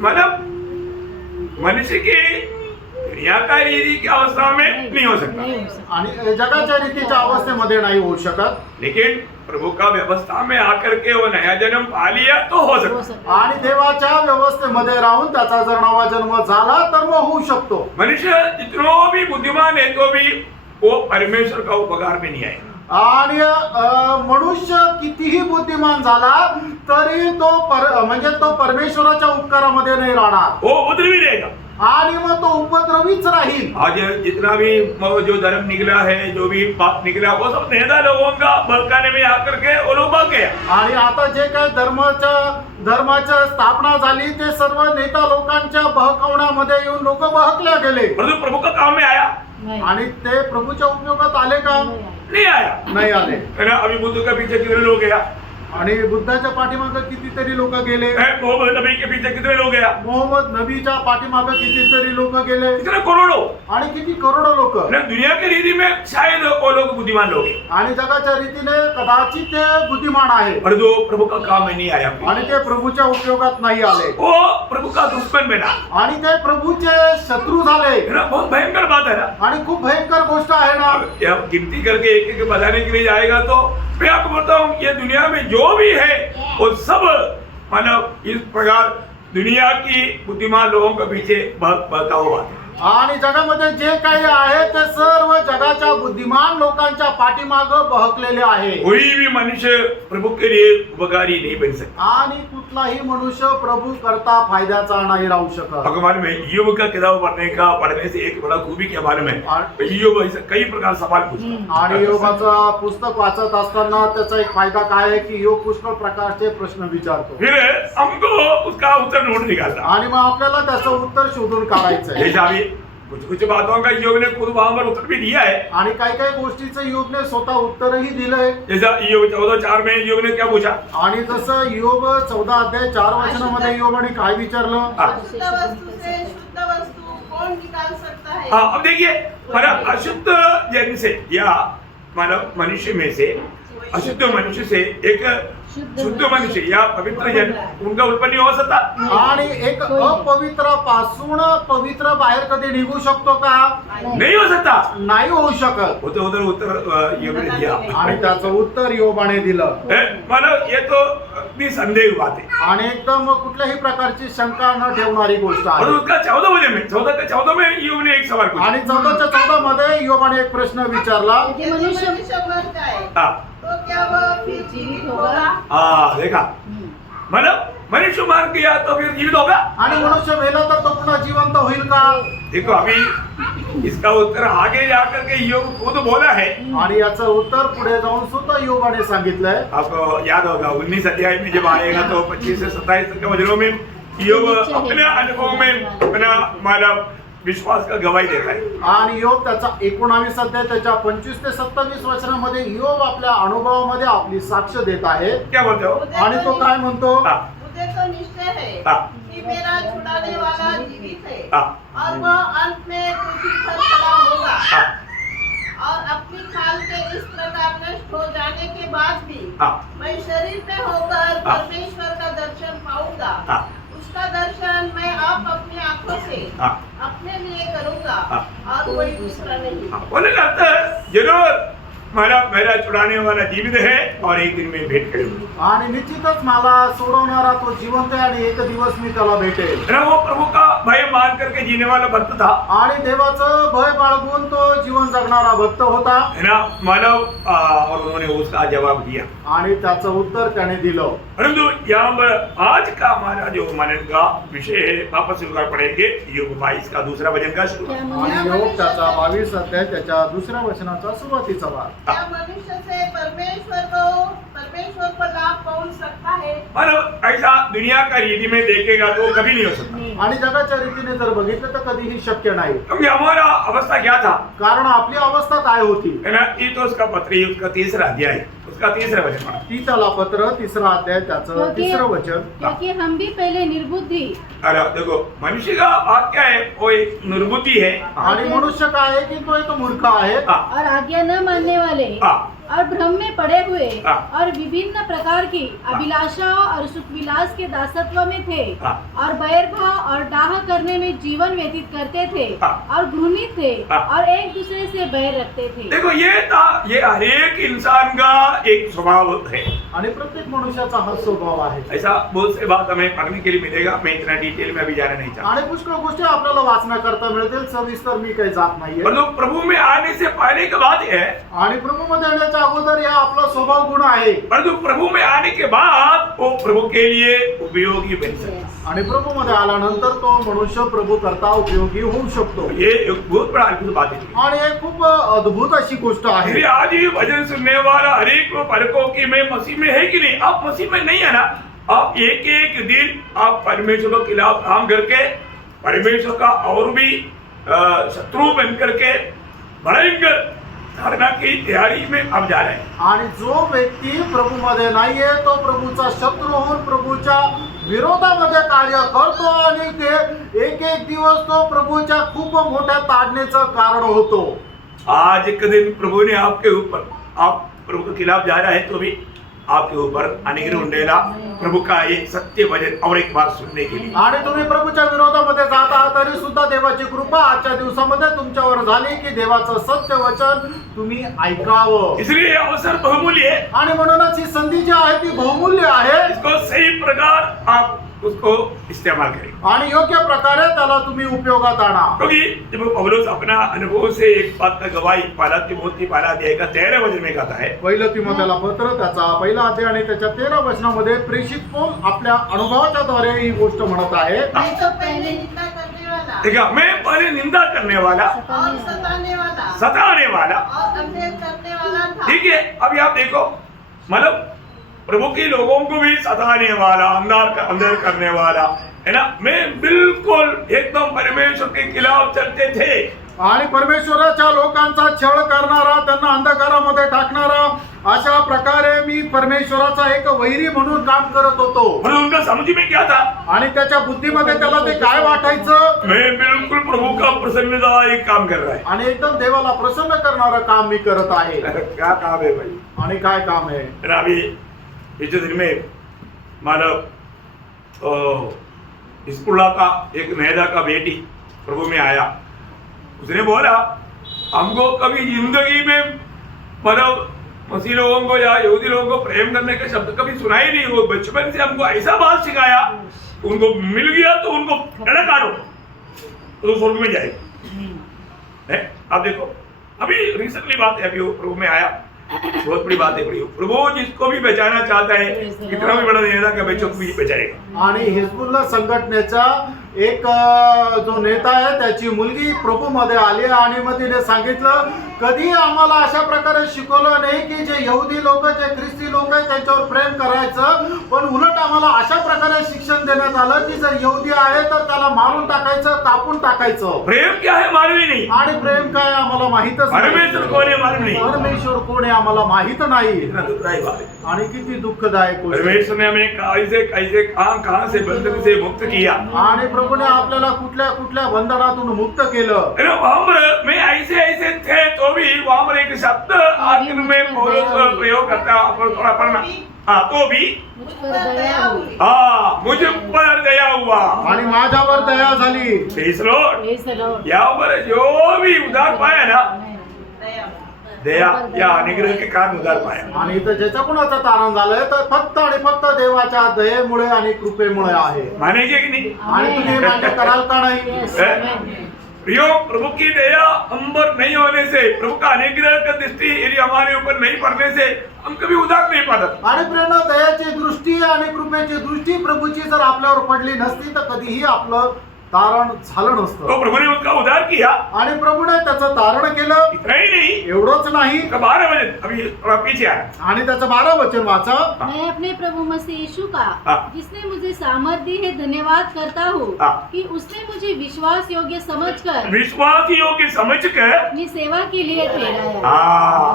मतलब मनुष्य की दुनिया का रीति की अवस्था में नहीं हो सकता, आणि जगाच्या रीतीच्या अवस्थेमध्ये नाही होऊ शकत. लेकिन प्रभु का व्यवस्था में आकर के वो नया जन्म पा लिया तो हो सकता। आणि देवाच्या व्यवस्थेमध्ये राहून त्याचा जर नवा जन्म झाला तर मग होऊ शकतो. मनुष्य जितना भी बुद्धिमान है तो भी वो परमेश्वर का उपकार में नहीं आएगा। आणि मनुष्य कितीही बुद्धिमान झाला तरी तो म्हणजे तो परमेश्वराच्या उपकारामध्ये नाही राहणार, वो उधर भी रहेगा। आणि मग तो उपद्रवीच राहील. आज जितना भी जो धर्म निकला है, जो भी पाप निकला, वो सब नेता लोगों का बहकाने में आकर के वो लोग भाग गया। आणि आता जे काही धर्माच्या स्थापना झाली ते सर्व नेता लोकांच्या बहकवण्यामध्ये येऊन लोक बहकल्या गेले. परंतु प्रभु का काम में आया आणि ते प्रभूच्या उपयोगात आले का? नहीं आया। नाही आले. है ना, अभी बुद्ध का पीछे कितने लोग गया, आणि बुद्धाच्या पाठीमागे कितीतरी लोक गेले. मोहम्मद नबी के पीछे कितने लोग गया, मोहम्मद नबीच्या पाठीमागे कितीतरी लोक गेले. कितने करोड़ों। आणि किती करोडो लोक. दुनिया की रीति में शायद वो लोग बुद्धिमान लोग हैं, आणि जगाच्या रीतीने कदाचित ते बुद्धिमान आहे, पर जो प्रभु का काम में नहीं आया, आणि ते प्रभूच्या उपयोगात नाही आले, वो प्रभु का दुश्मन बना। आणि ते प्रभूचे शत्रू झाले. है ना, बहुत भयंकर बात है ना। आणि खूप भयंकर गोष्ट आहे ना. अब गिनती करके एक एक बताने के लिए जाएगा तो मैं आपको बोलता हूँ ये दुनिया में जो भी है वो सब मानव इस प्रकार दुनिया की बुद्धिमान लोगों के पीछे बहका हुआ है। आणि जगामध्ये जे काही आहे ते सर्व जगाच्या बुद्धिमान लोकांच्या पाठीमागं बहकलेले आहे. कोई भी मनुष्य प्रभु के लिए उपकारी नहीं बन सकता। आणि कुठलाही मनुष्य प्रभू करता फायद्याचा नाही राहू शकत. भगवान में ईयोब का किताब पढ़ने से एक बड़ा खूबी क्या मालूम है, ईयोब ऐसे कई प्रकार सवाल पूछता। आणि योगाचं पुस्तक वाचत असताना त्याचा एक फायदा काय आहे की योग पुष्कळ प्रकारचे प्रश्न विचारतो. फिर हमको उसका उत्तर ढूंढ निकालता। आणि मग आपल्याला त्याचं उत्तर शोधून काढायचं आहे. जैसा अभी कुछ बातों का ईयोब ने खुद वहां पर उत्तर भी दिया है। आणि काही काही गोष्टीचं योगने स्वतः उत्तरही दिलंय. जैसा ईयोब 14:4 में ईयोब ने क्या पूछा, आणि जसं योग 14 अध्याय 4 वचनामध्ये योगाने काय विचारलं, अशुद्ध वस्तु से शुद्ध वस्तु कौन निकाल सकता है? हाँ, अब देखिए मानव अशुद्ध जन से या मानव मनुष्य में से अशुद्ध मनुष्य से एक शुद्ध मनुष्य या पवित्र जन उनका उत्पन्न हो सकता। आणि एक अपवित्र पासून पवित्र बाहेर कधी निघू शकतो का? नहीं हो सकता, नाही होऊ शकत. उधर उत्तर ईयोब ने दिया। आणि त्याचं उत्तर योबाने दिलं. मानव ये तो अपनी संदेह बात है आणि एकदम कुठल्याही प्रकारची शंका न ठेवणारी गोष्ट और आहे. उसका 14 में ईयोब ने एक सवाल पूछा। आणि 14:14 मध्ये योबाने एक प्रश्न विचारला, यदि मनुष्य मर जाए हाँ तो क्या वह फिर जीवित होगा? हाँ, देखा मतलब मनुष्य मार दिया तो फिर जीवित होगा? आणि मनुष्य मेला तर तो पुन्हा जिवंत होईल का? देखो अभी इसका उत्तर आगे जाकर के योग खुद बोला है। आणि याचं उत्तर पुढे जाऊन स्वतः योगाने सांगितलंय. आपको याद होगा 19 अध्याय में जब आएगा तो 25 से 27 तक के वचनों में योग अपने अनुभव में अपना मतलब विश्वास का गवाही देता है। आणि योग त्याचा 19 अध्याय त्याच्या 25 ते 27 वचनामध्ये योग आपल्या अनुभवामध्ये आपली साक्ष देत आहे. क्या बोलते हो? आणि तो काय म्हणतो? हाँ, मुझे तो निश्चय है हाँ, कि मेरा छुड़ाने वाला जीवित है हाँ, और वह अंत में पृथ्वी पर खड़ा होगा हाँ, और अपनी खाल के इस प्रकार नष्ट हो जाने के बाद भी हाँ, मैं शरीर में होकर हाँ। परमेश्वर का दर्शन पाऊंगा। हाँ, उसका दर्शन मैं आप अपनी आंखों से हाँ, अपने लिए करूंगा हाँ। और कोई दूसरा नहीं। हाँ। बोले लगता है जरूर मेरा छुड़ाने वाला जीवित है और एक दिन में भेंट करेगा। आणि निश्चितच मला सोडवणारा तो जिवंत आहे आणि एक दिवस मी त्याला भेटेल. वो प्रभु का भय मान करके जीने वाला भक्त था, आणि देवाचं भय बाळगून तो जीवन जगणारा भक्त होता. है ना मानव, और उन्होंने उसका जवाब दिया। आणि त्याचं उत्तर त्याने दिलं. परंतु यहाँ पर आज का हमारा जो मनन का विषय है, वापस से उधर पढ़ेंगे योग 22 का दूसरा वचन का शुरू। आणि योग त्याचा 22 अध्याय त्याच्या दुसऱ्या वचनाचा सुरुवातीचा भाग. क्या मनुष्य से परमेश्वर को लाभ पहुंच सकता है? मानव ऐसा दुनिया का रीति में देखेगा तो कभी नहीं हो सकता, आणि जगाच्या रीतीने जर बघितलं तर कधीही शक्य नाही. क्योंकि हमारा अवस्था क्या था, कारण आपली अवस्था काय होती? है ना? तीतुस का पत्री उसका तीसरा अध्याय उसका तीसरा वचन पढ़ा। तीतला पत्र 3रा अध्याय त्याचं 3रं वचन. क्योंकि हम भी पहले निर्बुद्धि अरे देखो मनुष्य का वाक्य है वो एक निर्बुद्धि है। आणि मनुष्य काय आहे की तो एक मूर्ख आहे. हाँ, और आज्ञा न मानने वाले हाँ, और भ्रम में पड़े हुए हाँ। और विभिन्न प्रकार की अभिलाषाओं और सुख विलास के दासत्व में थे हाँ। और बैर भाव और डाह करने में जीवन व्यतीत करते थे हाँ। और घृणित थे हाँ। और एक दूसरे से बैर रखते थे। देखो ये था, ये हर एक इंसान का एक स्वभाव है। आणि प्रत्येक मनुष्याचा हा स्वभाव आहे. ऐसा बहुत से बात हमें पढ़ने के लिए मिलेगा, मैं इतना डिटेल में अभी जाना नहीं चाहता। आणि पुष्कळ गोष्टी आपल्याला वाचण्याकरता मिळतील, सविस्तर मी काही जात नाहीये. परंतु प्रभु में आने से पहले की बात है, आणि प्रभूमध्ये येण्याच्या अगोदर या आपला स्वभाव गुण आहे. परंतु प्रभु में आने के बाद वो प्रभु के लिए उपयोगी बन सकता है। आणि प्रभूमध्ये आल्यानंतर तो मनुष्य प्रभू करता उपयोगी होऊ शकतो. ये एक बहुत बड़ा अद्भुत बात है। आणि एक खूप अद्भुत अशी गोष्ट आहे. मेरे आज ही वचन सुनने वाला हर एक को परखो कि मैं मसीह में है कि नहीं। आप मसीह में नहीं है ना, आप एक एक दिन आप परमेश्वर के खिलाफ काम करके परमेश्वर का और भी शत्रु बन करके भयंकर धारणा की तैयारी में अब जा रहे हैं। आणि जो व्यक्ती प्रभूमध्ये नाहीये तो प्रभूचा शत्रू होऊन प्रभूच्या विरोधामध्ये कार्य करतो आणि ते एक एक दिवस तो प्रभूच्या खूप मोठ्या ताडणेचं कारण होतो. आज एक दिन प्रभु ने आपके ऊपर, आप प्रभु के खिलाफ जा रहे हैं तो भी आपके ऊपर अनुग्रह उंडेला प्रभु का एक सत्य वचन और एक बात सुनने के लिए। आणि तुम्ही प्रभूच्या विरोधामध्ये जात आहात तरी सुद्धा देवाची कृपा आजच्या दिवसामध्ये तुमच्यावर झाली की देवाचं सत्य वचन तुम्ही ऐकावं. इसलिए ये अवसर बहुमूल्य है। आणि म्हणूनच ही संधी जी आहे ती बहुमूल्य आहे. इसको सही प्रकार आप उसको इस्तेमाल करें, आणि योग्य प्रकारे त्याला तुम्ही उपयोगात आणा. क्योंकि जब पौलुस अपना अनुभव से एक बात का गवाही पहला तिमोथी 12 अध्याय का 13 वचन में कहता है। पहिलं तिमोथेला पत्र त्याचा 1 अध्याय आणि त्याच्या 13 वचनामध्ये प्रेषित पौल आपल्या अनुभवाच्या द्वारे ही गोष्ट म्हणत आहे. मैं तो पहले निंदा करने वाला देखा, मैं पहले निंदा करने वाला, और सताने वाला, और अंधेर करने वाला था। ठीक है। अभी आप देखो, मतलब प्रभु के लोगों को भी सताने वाला, अंदर करने वाला, है ना। मैं बिल्कुल एकदम परमेश्वर के खिलाफ चलते थे। आणि परमेश्वराच्या लोकांचा छळ करणारा, त्यांना अंधकारामध्ये टाकणारा, अशा प्रकारे मी परमेश्वराचा एक वैरी म्हणून काम करत होतो. और उनका समझ में क्या था, आणि त्याच्या बुद्धीमध्ये त्याला ते काय वाटायचं, मैं बिल्कुल प्रभु का प्रसन्नता एक काम कर रहा है। आणि एकदम देवाला प्रसन्न करणारं काम मी करत आहे. क्या काम है भाई। आणि काय काम आहे. फिर अभी पिछले दिन में मानव स्कूला का एक मैदा का बेटी प्रभु में आया। उसने बोला हमको कभी जिंदगी में मतलब मसीह लोगों को या यहूदी लोगों को प्रेम करने के शब्द कभी सुना ही नहीं। वो बचपन से हमको ऐसा बात सिखाया, उनको मिल गया तो उनको डंडा काटो तो स्वर्ग में जाएगा। आप देखो, अभी रिसेंटली बात है, अभी वो प्रभु में आया बहुत बड़ी बात है बड़ी। प्रभु जिसको भी बचाना चाहता है, कितना भी बड़ा नेता का बच्चों को भी बचाएगा। आणि हिजबुल्ला संघटनेचा एक जो नेता आहे त्याची मुलगी प्रभूमध्ये आली आणि मग तिने सांगितलं कधी आम्हाला अशा प्रकारे शिकवलं नाही की जे यहुदी लोक जे ख्रिस्ती लोक आहेत त्यांच्यावर प्रेम करायचं, पण उलट आम्हाला अशा प्रकारे शिक्षण देण्यात आलं की जर यहुदी आहे तर त्याला मारून टाकायचं, कापून टाकायचं। प्रेम क्या है मालूम ही नहीं, आणि प्रेम काय आम्हाला माहितच नाही, परमेश्वर कोण आहे मालूम नहीं, परमेश्वर कोण आहे आम्हाला माहित नाही। इतना दुखदायी बात है। आणि किती दुःखदायक गोष्ट आहे। परमेश्वर ने हमें कैसे कैसे कहां से बंधन से मुक्त किया, आणि प्रभूने आपल्याला कुठल्या कुठल्या बंधनातून मुक्त केलं। वहां पर मैं ऐसे ऐसे थे तो भी वहां पर एक शब्द आखिर में पौलुस प्रयोग करता है, अपन थोड़ा पढ़ना। हाँ, तो भी मुझ पर दया हुई। हाँ, मुझ पर दया हुआ आणि माझ्यावर दया झाली। Praise the Lord। Praise the Lord। यहाँ पर जो भी उधार पाया ना, दया दया या अनुग्रह के कारण उधार पाया। आणि इथं ज्याच्या कुणाचं तारण झालंय तर फक्त आणि फक्त देवाच्या दयेमुळे आणि कृपेमुळे आहे। मानेंगे कि नहीं? आणि तुम्ही मान्य कराल का नाही? Yes, है? amen। प्रियो, प्रभु की दया हम पर नहीं होने से, प्रभु का अनुग्रह का दृष्टि यदि हमारे ऊपर नहीं पड़ने से हम कभी उधार नहीं पाते। आणि प्रेरणा दयाची दृष्टी आणि कृपेची दृष्टी प्रभूची जर आपल्यावर पडली नसती तर कधीही आपलं तारण झालं तो नसतं। प्रभु ने उनका उधार किया। आणि प्रभूने त्याचं तारण केलं। इतना ही नहीं, एवढंच नाही, 12 बजे अभी थोड़ा पीछे आया। आणि त्याचं 12 वचन वाचा। मैं अपने प्रभु मसीह यीशु का हाँ। जिसने मुझे सामर्थ दी है धन्यवाद करता हूँ हाँ। कि उसने मुझे विश्वास योग्य समझकर विश्वास योग्य समझ कर अपनी सेवा के लिए ठहराया।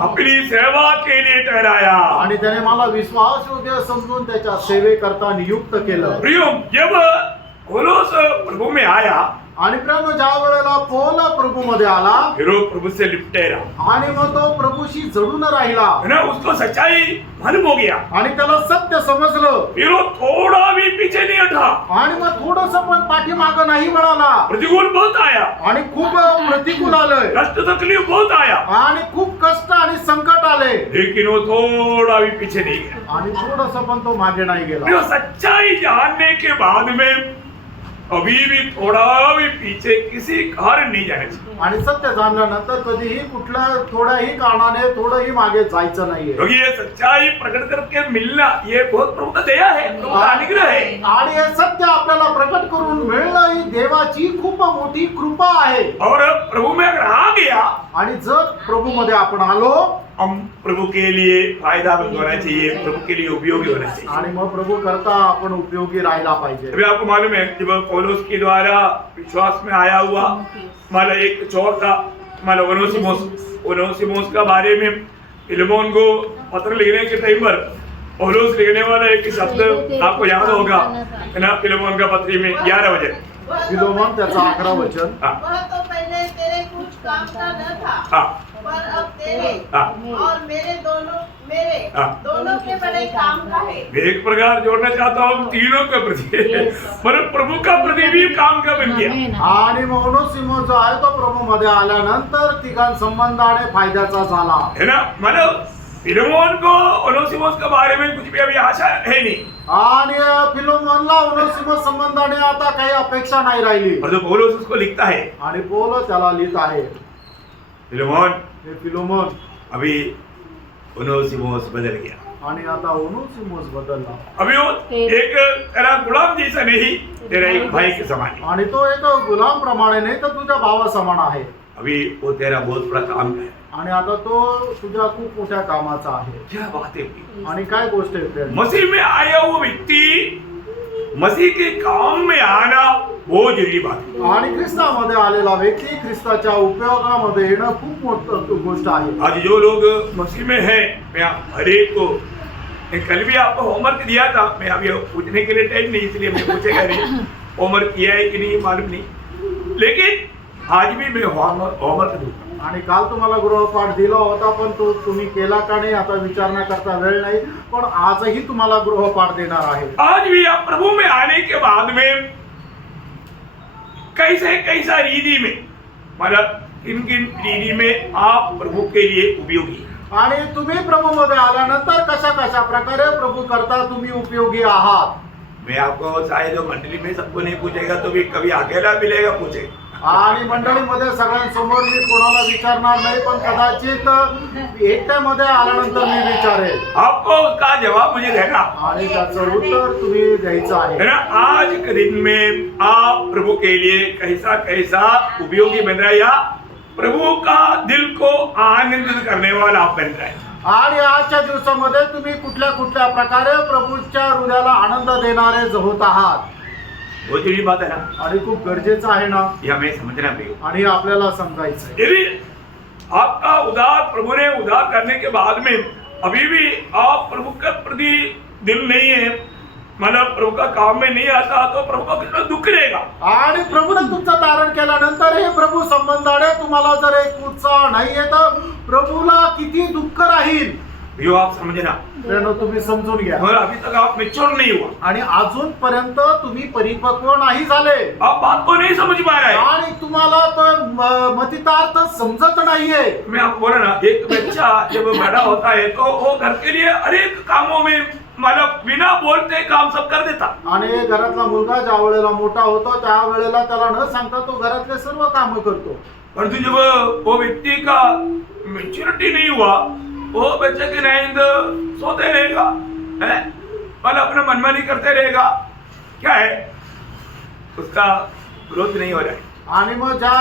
अपनी सेवा के लिए ठहराया। आणि त्याने मला विश्वास योग्य समजून त्याच्या सेवेकरता नियुक्त केलं। प्रियो, जब पौलुस प्रभु में आया, आणि प्रेम ज्या वेळेला पौल प्रभू मध्ये आला फिर वो प्रभु से लिपटे रहा, आणि मग तो प्रभूशी जडून राहिला है ना, उसको सच्चाई मालूम हो गया, आणि त्याला सत्य समजलं। फिर वो थोड़ा भी पीछे नहीं हटा। आणि मग थोडस पण पाठीमागं नाही वळाला। प्रतिकूल बहुत आया, आणि खूप प्रतिकूल आलंय, कष्ट तकलीफ बहुत आया, आणि खूप कष्ट आणि संकट आले, लेकिन वो थोड़ा भी पीछे नहीं गया। आणि थोडस पण तो मागे नाही गेला। प्रियो, सच्चाई जानने के बाद में अभी भी थोड़ा भी पीछे किसी कारण नहीं जाना चाहिए। आणि सत्य जाणल्यानंतर कधीही कुठल्या थोड्याही कारणाने थोडंही मागे जायचं नाहीये। क्योंकि ये सच्चाई प्रकट करके मिलना ये बहुत प्रभु का दया है, प्रभु का अनुग्रह है। आणि हे सत्य आपल्याला प्रकट करून मिळणं ही देवाची खूप मोठी कृपा आहे। और प्रभु में अगर आ गया, आणि जर प्रभु मध्ये आपण आलो हम प्रभु के लिए फायदामंद होना चाहिए, प्रभु के लिए उपयोगी होना चाहिए। आणि मग प्रभु करता आपण उपयोगी राहायला पाहिजे। अभी आपको मालूम है जब पौलुस के द्वारा विश्वास में आया हुआ हमारा एक चोर था, हमारा ओनेसिमुस का बारे में फिलेमोन को पत्र लिखने के टाइम पर पौलुस लिखने वाला एक शब्द आपको याद होगा, है ना, फिलेमोन का पत्री में 11 बजे। फिलोमोन त्याचा 11 वचन। वह तो पहले तेरे कुछ काम का न था, हाँ, पर अब तेरे हाँ। और मेरे हाँ। दोनों के बड़े काम का है। मैं एक प्रकार जोड़ना चाहता हूँ तीनों के प्रति, पर प्रभु का प्रति भी काम का बन गया। Amen। आणि मग ओनेसिमुस जो आहे तो प्रभू मध्ये आल्यानंतर तिघां संबंधाने फायद्याचा झाला। है ना, मतलब फिलेमोन को ओनेसिमुस के बारे में कुछ भी अभी आशा है नहीं, आणि फिलोमोनला ओनेसिमुस संबंधाने आता काही अपेक्षा नाही राहिली। और जो पौलुस उसको लिखता है, आणि पौल त्याला लिहित आहे, फिलेमोन हे फिलोमोन अभी ओनेसिमुस बदल गया, आणि आता ओनेसिमुस बदलला, अभी वो एक तेरा गुलाम जैसा नहीं, तेरा एक भाई के समान है। आणि तो एक गुलाम प्रमाणे नाही तर तुझ्या भावा समान आहे। अभी वो तेरा बहुत बड़ा काम है। आणि आता तो तुझ्या खूप मोठ्या कामाचा आहे। क्या बातें हुई। आणि काय गोष्ट आहे friend? मसीह में आया हुआ व्यक्ति मसीह के काम में आना बहुत जरूरी बात है। आणि ख्रिस्तामध्ये आलेला व्यक्ती ख्रिस्ताच्या उपयोगामध्ये येणं खूप मोठी गोष्ट आहे। आज जो लोग मसीह में हैं, मैं हर एक को, मैं कल भी आपको होमवर्क दिया था, मैं अभी पूछने के लिए टाइम नहीं इसलिए मैं पूछेगा नहीं, होमवर्क किया है कि नहीं मालूम नहीं, लेकिन आज भी मैं होमवर्क दूंगा। आणि काल तुम्हाला गृहपाठ दिला होता पण तो तुम्ही केला का नाही आता विचारण्याकरता वेळ नाही, पण आजही तुम्हाला गृहपाठ देणार आहे। आज भी आप प्रभु में आने के बाद में कैसा रीति में, मतलब किन किन रीति में आप प्रभु के लिए उपयोगी, आणि तुम्ही प्रभूमध्ये आल्यानंतर कशा कशा प्रकारे प्रभू करता तुम्ही उपयोगी आहात। मैं आपको शायद मंडली में सबको नहीं पूछेगा तो भी कभी अकेला मिलेगा पूछेगा। आणि मंडळीमध्ये सगळ्यांसमोर मी कोणाला विचारणार नाही, पण कदाचित एकट्यामध्ये आल्यानंतर मी विचारेल आपको उसका जवाब मुझे देना आणि त्याचं उत्तर तुम्ही द्यायचं है आहे. ना. आज के दिन में आप प्रभु के लिए कैसा कैसा उपयोगी बन रहा है, या प्रभु का दिल को आनंदित करने वाला आप बन रहा है. आणि आजच्या दिवसामध्ये तुम्ही कुठल्या कुठल्या प्रकारे प्रभूच्या हृदयाला आनंद देणारे होत आहात. बहुत बड़ी बात है ना, आणि खूप गरजेचं आहे ना, ये हमें समझना पड़ेगा. आणि आपल्याला समजायचं आहे. यदि आपका उद्धार प्रभु ने उद्धार करने के बाद में अभी भी आप प्रभु के प्रति दिल नहीं है, मतलब प्रभु का काम में नहीं आता, तो प्रभु का कितना दुख रहेगा. आणि प्रभूने तुमचं तारण केल्यानंतर हे प्रभू संबंधाने तुम्हाला जर एक उत्साह नाहीये तर प्रभूला किती दुःख राहील. यो आप समझना. प्रियानो, तुम्ही समजून घ्या. और अभी तक आप मेच्योर नहीं हुआ, आणि अजूनपर्यंत तुम्ही परिपक्व नाही झाले आप बात को नहीं समझ पा रहे. आणि तुम्हाला तो मतितार्थ समजत नाहीये. मैं आपको बोला ना, एक बच्चा जब बड़ा होता है तो वो घर के लिए अनेक कामों में मतलब बिना बोलते काम सब कर देता. आणि घरातला मुलगा ज्या वेळेला मोठा होतो त्या वेळेला त्याला न सांगता तो घरातले सर्व कामं करतो. परंतु जब वो व्यक्ति का मेच्योरिटी नहीं हुआ, वो बच्चे की नींद सोते रहेगा, है मतलब अपना मनमानी करते रहेगा. क्या है, उसका ग्रोथ नहीं हो रहा है. आणि मग ज्या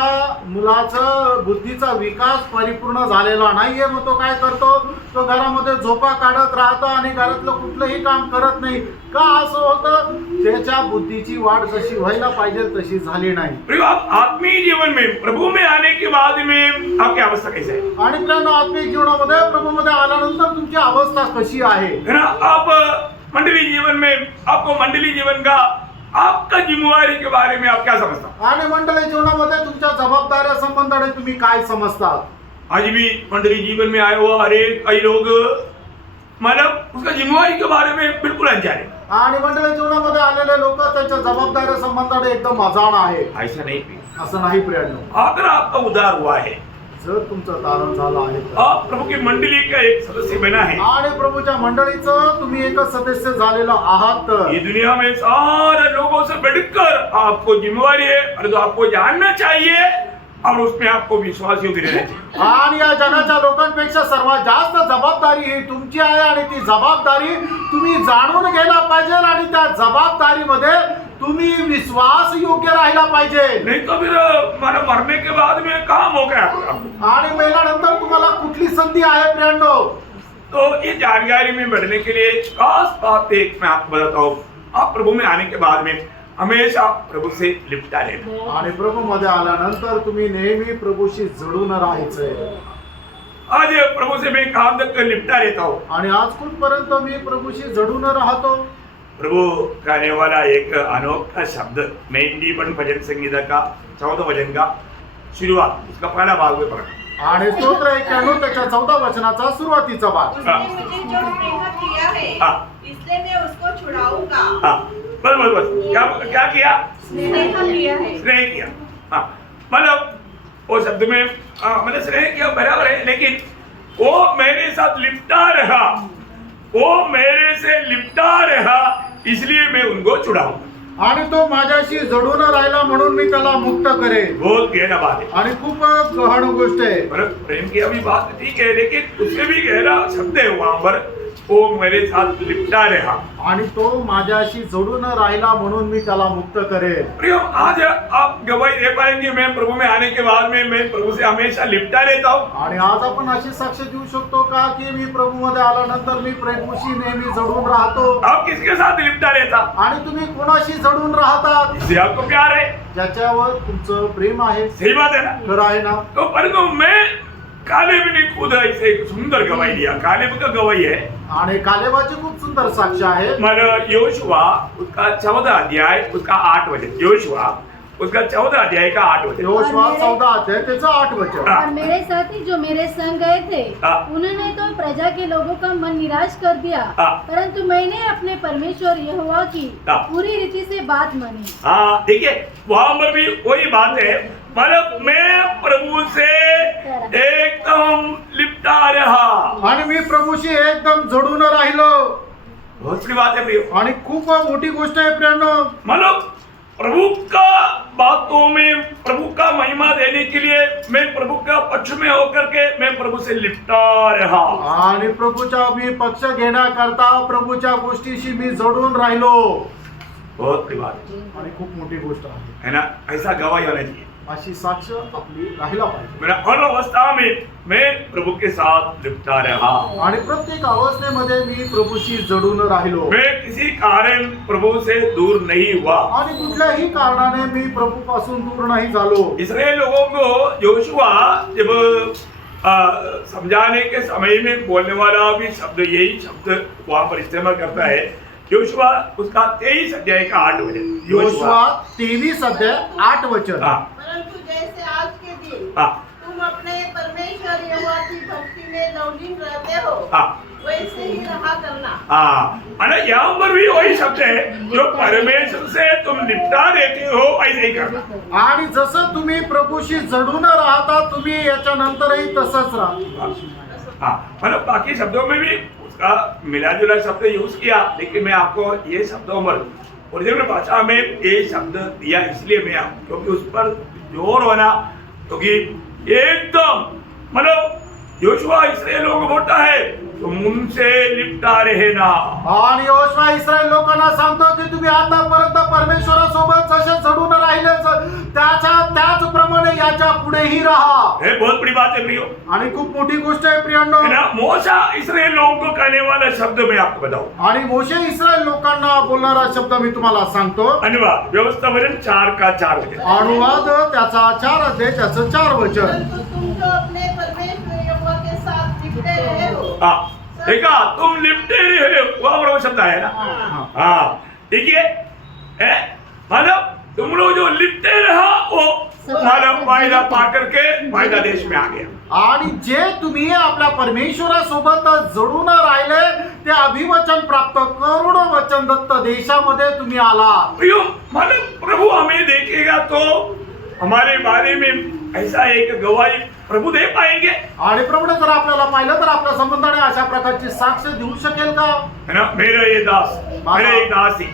मुलाचं बुद्धीचा विकास परिपूर्ण झालेला नाहीये, मग तो काय करतो, तो घरामध्ये झोपा काढत राहतो आणि घरातलं कुठलंही काम करत नाही. का असं होतं, त्याच्या बुद्धीची वाढ जशी व्हायला पाहिजे तशी झाली नाही. प्रभु, आप आत्मीय जीवन में प्रभु में आने के बाद में आपकी अवस्था कैसे है, आणि मित्रांनो, आत्मिक जीवनामध्ये प्रभूमध्ये आल्यानंतर तुमची अवस्था कशी आहे. है ना. आप मंडली जीवन में, आपको मंडली जीवन का आपका जिम्मेवारी के बारे में आप क्या समझता. आणि मंडळी जीवनामध्ये तुमच्या जबाबदाऱ्या संबंधाने तुम्ही काय समजतात. आज भी मंडली जीवन में आए हुआ अरे कई लोग मतलब उसका जिम्मेवारी के बारे में बिल्कुल अनजान है. आणि मंडळी जीवनामध्ये आलेले लोक त्यांच्या जबाबदाऱ्या संबंधाने एकदम अजाण आहे. ऐसा नहीं भी. असं नाही प्रियांनो. अगर आपका उद्धार हुआ है, जर तुमचं तारण झालं आहे तर, आप प्रभु की मंडली का एक सदस्य बना है, आणि प्रभूच्या मंडळीचं तुम्ही एक सदस्य झालेलं आहात तर, ये दुनिया में सारे लोगों से बढ़कर आपको जिम्मेवारी है और जो आपको जानना चाहिए और उसमें आपको विश्वास योग्य रहना चाहिए. आणि या जगाच्या लोकांपेक्षा सर्वात जास्त जबाबदारी ही तुमची आहे आणि ती जबाबदारी तुम्ही जाणून घ्यायला पाहिजे आणि त्या जबाबदारीमध्ये तुम्ही विश्वास योग्य राहिला पाहिजे. नहीं तो फिर मानो मरने के बाद में कहाँ मौका है आपको. आणि मेल्यानंतर तुम्हाला कुठली संधी आहे प्रियांनो. तो ये जानकारी में बढ़ने के लिए खास बात एक मैं आपको बताता हूँ. आप प्रभु में आने के बाद में हमेशा प्रभु से लिपटा लेना. आणि प्रभू मध्ये आल्यानंतर तुम्ही नेहमी प्रभूशी जडून राहायचंय. आज प्रभु से मैं काम तक लिपटा लेता हूँ. आणि आज कुठपर्यंत मी प्रभूशी जडून राहतो. प्रभु गाने वाला एक अनोखा शब्द मेंढीपण भजन संगीता का 14 भजन का शुरुआत, उसका पहला भाग में पढ़ा. आणि स्तोत्र 91 त्याच्या 14 वचनाचा सुरुवातीचा भाग. उसने मुझे जो स्नेह किया है, हाँ. इसलिए मैं उसको छुड़ाऊंगा. हाँ, बस बस बस. क्या क्या किया, स्नेह किया है. स्नेह किया. हाँ, मतलब वो शब्द में मतलब स्नेह किया बराबर है, लेकिन वो मेरे साथ लिपटा रहा, वो मेरे से लिपटा रहा, इसलिए मैं उनको छुड़ाऊंगा. आणि तो माझ्याशी जडून राहिला म्हणून मी त्याला मुक्त करेन. बहुत गहरा बात है. आणि खूप गहन गोष्ट आहे. परंतु प्रेम की अभी बात ठीक है, लेकिन उससे भी गहरा शब्द है वहां पर, वो मेरे साथ लिपटा रहा. आणि तो माझ्याशी जडून राहिला म्हणून मी त्याला मुक्त करेन. प्रिय, आज आप गवाही दे पाएंगे, मैं प्रभु में आने के बाद में मैं प्रभु से हमेशा लिपटा लेता हूँ. आणि आज आपण अशी साक्ष देऊ शकतो का की मी प्रभू मध्ये आल्यानंतर मी प्रभूशी नेहमी जडून राहतो. आप किसके साथ लिपटा लेता, आणि तुम्ही कोणाशी जडून राहतात, जिससे आपको प्यार है. ज्याच्यावर तुमचं प्रेम आहे. सही बात है ना. खरं आहे ना. तो परंतु मैं कालेब ने खुद ऐसे एक सुंदर गवाही दिया. कालेब का गवाही है, आणि कालेबाची खूप सुंदर साक्ष आहे. मतलब योशुआ उसका 14 अध्याय उसका 8 वचन. योशुआ उसका 14 अध्याय का 8 वचन. यहोशुआ 14 अध्याय त्याचं 8 वचन. और मेरे साथी जो मेरे संग गए थे, हाँ. उन्होंने तो प्रजा के लोगों का मन निराश कर दिया, हाँ. परंतु मैंने अपने परमेश्वर यहोवा की हाँ. पूरी रीति से बात मानी. हाँ, देखिए वहां पर भी वही बात है, मतलब मैं प्रभु से एकदम लिपटा रहा. आणि मी प्रभूशी एकदम जडून राहिलो. बहुत बड़ी बात है प्रियो. आणि खूप मोठी गोष्ट आहे प्रियांनो. मतलब प्रभु का बातों में प्रभु का महिमा देने के लिए मैं प्रभु का पक्ष में होकर के मैं प्रभु से लिपटा रहा। आणि प्रभूचा मी पक्ष घेण्याकरता प्रभूच्या गोष्टीशी मी जोडून राहिलो. बहुत बड़ी बात है, आणि खूप मोठी गोष्ट आहे. ना? ऐसा गवाही होना चाहिए. अशी साक्ष आपली राहिला पाहिजे. मेरा हर अवस्था में मैं प्रभु के साथ लिपटा रहा. आणि प्रत्येक अवस्थेमध्ये मी प्रभूशी जडून राहिलो. मैं किसी कारण प्रभु से दूर नहीं हुआ. आणि कुठल्याही कारणाने मी प्रभू पासून दूर नाही झालो. इसराइल लोगों को योशुआ जब समझाने के समय में बोलने वाला भी शब्द यही शब्द वहां पर इस्तेमाल करता है. योशुआ उसका 23 अध्याय का 8 वचन. योशुआ 23 अध्याय 8 वचन. हाँ, परंतु जैसे आज के दिन हाँ, तुम अपने परमेश्वर यहोवा की भक्ति में लवलीन रहते हो, हाँ, वैसे ही रहा करना. हाँ. आणि यहाँ पर भी वही शब्द है, जो परमेश्वर से तुम निपटा देते हो ऐसे ही करना. आणि जसं तुम्ही प्रभूशी जडून राहता तुम्ही याच्यानंतरही तसंच राहा. हाँ, मतलब बाकी शब्दों में भी उसका मिला जुला शब्द यूज किया, लेकिन मैं आपको ये शब्दों पर ओरिजिनल भाषा में ये शब्द दिया इसलिए मैं क्योंकि उस पर जोर होना, क्योंकि एकदम मतलब योशुआ इस्राएलियों को बोलता है तुम उनसे लिपटा रहे ना. आणि योशुआ इस्रायल लोकांना सांगतो की तुम्ही आतापर्यंत परमेश्वरासोबत जसे जडून राहिले त्याचप्रमाणे याच्या पुढेही राहा. ये बहुत बड़ी बात है प्रियो. आणि खूप मोठी गोष्ट आहे प्रियांनो. है ना? मोशा इस्राएल लोगों को कहने वाला शब्द मैं आपको बताऊं. आणि मोशे इस्रायल लोकांना बोलणारा शब्द मी तुम्हाला सांगतो. अनुवाद व्यवस्था वचन 4 का 4 वचन. अनुवाद त्याचा 4 अध्याय त्याचं 4 वचन. परंतु तुम जो अपने परमेश्वर यहोवा के साथ लिपटे रहे हो, हाँ, देखा तुम लिपटे रहे हो, वहाँ पर वो शब्द आया ना. हाँ, ठीक है. मतलब तुम लोग जो लिपटे रहा वो मतलब फायदा पा करके फायदा देश में आ गया. आणि जे तुम्ही आपल्या परमेश्वरासोबत जडून राहिले ते अभिवचन प्राप्त करून वचन दत्त देशामध्ये तुम्ही आला. मतलब प्रभु हमें देखेगा तो हमारे बारे में ऐसा एक गवाही प्रभु दे पाएंगे. आणि प्रभूने जर आपल्याला पाहिलं तर आपल्या संबंधाने अशा प्रकारची साक्ष देऊ शकेल का? है ना? मेरा ये दास, मेरा एक दासी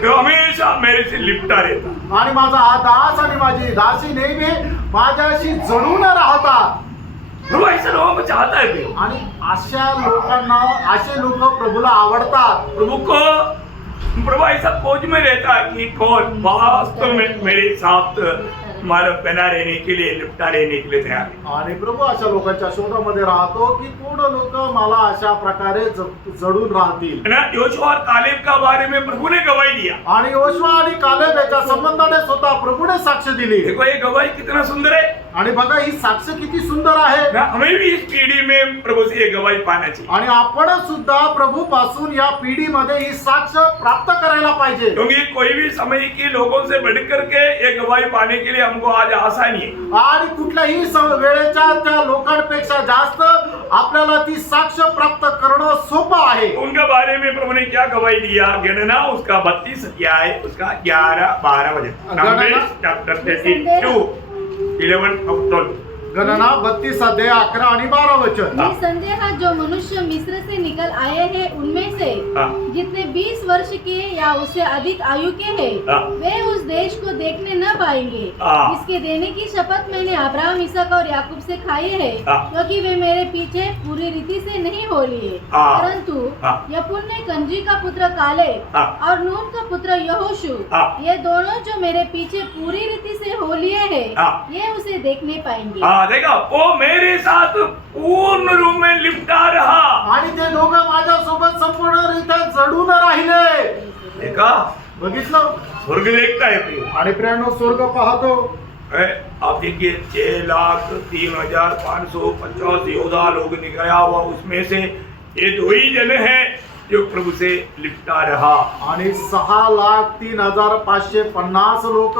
जो हमेशा मेरे से लिपटा रहता. आणि माझा हा दास आणि माझी दासी नेहमी माझ्याशी जडून राहतात. प्रभु ऐसा लोगों को चाहता है प्रियो. आणि अशा लोकांना असे लोक प्रभूला आवडतात. प्रभु ऐसा खोज में रहता है कि कौन वास्तव में मेरे साथ हमारा बना रहने के लिए लिपटा रहने के लिए तैयार है. आणि प्रभू अशा लोकांच्या शोधामध्ये राहतो की कोण लोक मला अशा प्रकारे जडून राहतील. है ना? योशुआ और कालेब का बारे में प्रभु ने गवाही दिया. आणि योशुआ आणि कालेब याच्या संबंधाने स्वतः प्रभूने साक्ष दिली. देखो ये गवाही कितना सुंदर है. आणि बघा ही साक्ष किती सुंदर आहे. ना? हमें भी इस पीढ़ी में प्रभु से ये गवाही पाना चाहिए. आणि आपण सुद्धा प्रभू पासून या पिढीमध्ये ही साक्ष प्राप्त करायला पाहिजे. क्योंकि कोई भी समय की लोगों से बढ़ करके ये गवाही पाने के लिए हमको आज आसानी है. आणि कुठल्याही वेळेच्या त्या लोकांपेक्षा जास्त आपल्याला ती साक्ष प्राप्त करणं सोपं आहे. उनके बारे में प्रभु ने क्या गवाही दिया? गणना उसका 32 अध्याय उसका 11-12 वचन. नंबर्स चैप्टर 32 11 और 12. गणना 32 अध्याय 11 आणि 12 वचन. निसंदेह जो मनुष्य मिस्र से निकल आए हैं उनमें से जितने 20 वर्ष के या उससे अधिक आयु के हैं वे उस देश को देखने न पाएंगे. इसके देने की शपथ मैंने अब्राहम, इसहाक और याकूब से खाई है, क्योंकि वे मेरे पीछे पूरी रीति से नहीं हो लिए. परंतु यपुन्ने कंजी का पुत्र कालेब और नून का पुत्र यहोशू ये दोनों जो मेरे पीछे पूरी रीति से हो लिए हैं ये उसे देखने पाएंगे. देखा वो मेरे साथ पूर्ण रूप में लिपटा रहा. आणि ते दोघं माझ्यासोबत संपूर्णरित्या जडून राहिले. देखा बघितलं स्वर्ग देखता है प्रिय. आणि प्रियांनो स्वर्ग पाहतो. आप देखिए 6,03,550 योद्धा लोग निकला हुआ, उसमें से ये 2 ही जन है जो प्रभु से लिपटा रहा. आणि 6,03,550 लोक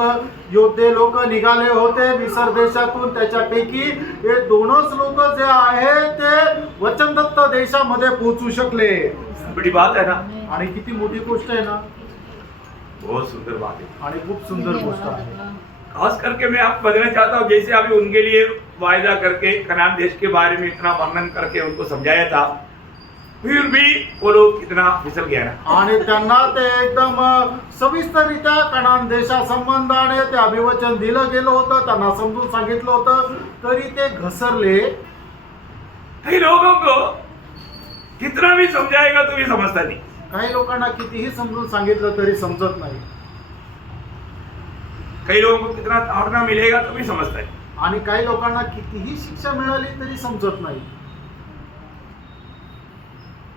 योद्धे लोक निघाले होते मिसर देशातून. त्याच्यापैकी हे 2च लोक जे आहे ते वचनदत्त देशामध्ये पोहोचू शकले. बड़ी बात है ना. आणि किती मोठी गोष्ट आहे ना. बहुत सुंदर बात है आणि खूप सुंदर गोष्ट आहे. खास करके मैं आपको बताना चाहता हूँ, जैसे अभी उनके लिए वायदा करके कनान देश के बारे में इतना वर्णन करके उनको समझाया था, फिर भी वो लोग कितना फिसल गया ना. आणि त्यांना ते एकदम सविस्तररित्या कनान देशासंबंधाने ते अभिवचन दिलं गेलं होतं, त्यांना समजून सांगितलं होतं, तरी ते घसरले. कई लोगों को कितना भी समझाएगा तो भी समझता नहीं. काही लोकांना कितीही समजून सांगितलं तरी समजत नाही. कई लोगों को कितना ताड़ना मिलेगा तो भी समझता नहीं. आणि काही लोकांना कितीही शिक्षा मिळाली तरी समजत नाही.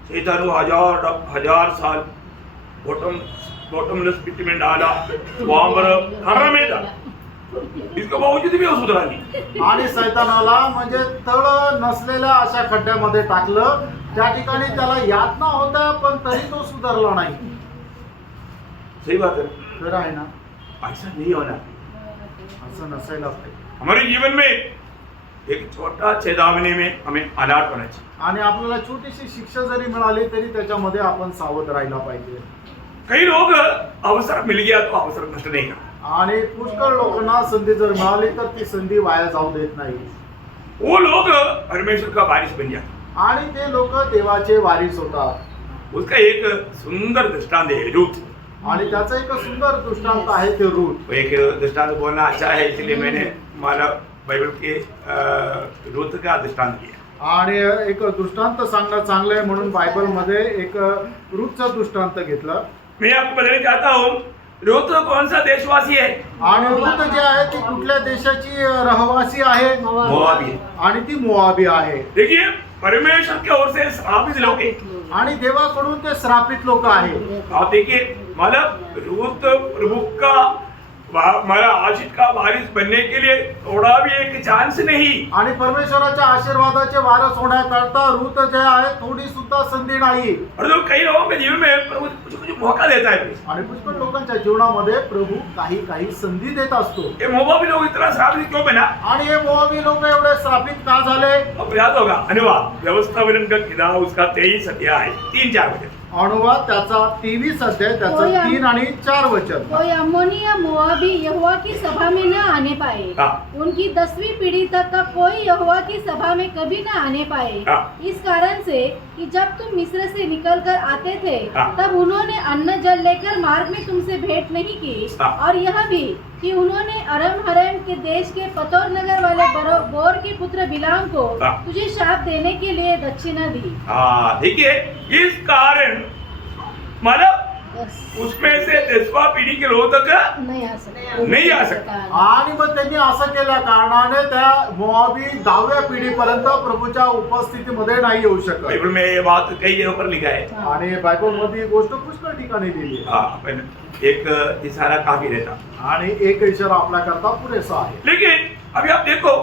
शैतान को हजार साल बॉटमलेस पिट में डाला, वहां पर खाना में डाला, इसके बावजूद भी वो सुधरा नहीं. आणि सैतानाला म्हणजे तळ नसलेल्या अशा खड्ड्यामध्ये टाकलं, त्या ठिकाणी त्याला यातना होत्या पण तरी तो सुधारला नाही. सही बात है. खरं आहे ना? ऐसा नहीं होना. असं नसायला पाहिजे. हमारे जीवन में एक छोटा चेतावनी में हमें अलर्ट होना चाहिए. आणि आपल्याला छोटीशी शिक्षा जरी मिळाली तरी त्याच्यामध्ये आपण सावध राहायला पाहिजे. कई लोग अवसर मिल गया तो अवसर नष्ट नहीं करते. आणि पुष्कळ लोकांना संधी जर मिळाली तर ती संधी वाया जाऊ देत नाही. वो लोग परमेश्वर का वारिस बन जाते. आणि ते लोक देवाचे वारिस होतात. उसका एक सुंदर दृष्टांत है रूथ. आणि त्याचा एक सुंदर दृष्टांत आहे ते रूथ. वो एक दृष्टांत बोलना अच्छा है, इसलिए मैंने माला बाइबल के रूथ का दृष्टांत किया. आणि एक दृष्टांत सांगणं चांगलं आहे म्हणून बायबल मध्ये एक रूथचा दृष्टांत घेतला. मैं आपको बताना चाहता हूँ रूथ कौन सा देशवासी है. आणि रूथ जे आहे ती कुठल्या देशाची रहिवासी आहे. मोआबी. आणि ती मोआबी आहे. देखिए परमेश्वर की ओर से श्रापित लोग हैं. आणि देवाकडून ते श्रापित लोक आहे. आप देखिए मतलब रूथ प्रभु का हमारा आशिक का वारिस बनने के लिए थोड़ा भी एक चांस नहीं. आणि परमेश्वराच्या आशीर्वादाचे वारस होण्याकरता रूथ जे आहे थोडी सुद्धा संधी नाही. और जो कई लोगों के जीवन में प्रभु कुछ मौका देता है. आणि पुष्कळ लोकांच्या जीवनामध्ये प्रभु काही संधी देत असतो. ये मोआबी लोग इतना श्रापित क्यों बना. आणि हे मोआबी लोक एवढे श्रापित का झाले. अब याद होगा अनुवाद व्यवस्थापन का किताब उसका 23 अध्याय 3-4 वचन. अनुवाद त्याचा 23 अध्याय त्याचा 3 आणि 4 वचन. कोई अम्मोनी या मोआबी यहोवा की सभा में न आने पाए. हाँ। उनकी 10वीं पीढ़ी तक का कोई यहोवा की सभा में कभी न आने पाए. हाँ। इस कारण से कि जब तुम मिस्र से निकलकर आते थे हाँ। तब उन्होंने अन्न जल लेकर मार्ग में तुमसे भेंट नहीं की. हाँ। और यह भी कि उन्होंने अरम हरम के देश के पतोर नगर वाले बोर के पुत्र बिलाम को हाँ। तुझे शाप देने के लिए दक्षिणा दी. हाँ देखिए इस कारण मतलब उसमें से 10वां पीढ़ी के लोग तक नहीं आ सकता. नहीं आ सकता. आणि मग त्यांनी असं केल्या कारणाने त्या मोआबी 10व्या पिढीपर्यंत प्रभूच्या उपस्थितीमध्ये नाही येऊ शकत. बाइबल में ये बात कई जगह पर लिखा है. आणि बायबल मध्ये ही गोष्ट पुष्कळ ठिकाणी दिली आहे. हाँ पण एक इशारा काफी रहता. आणि एक इशारा आपल्याकरता पुरेसा आहे. लेकिन अभी आप देखो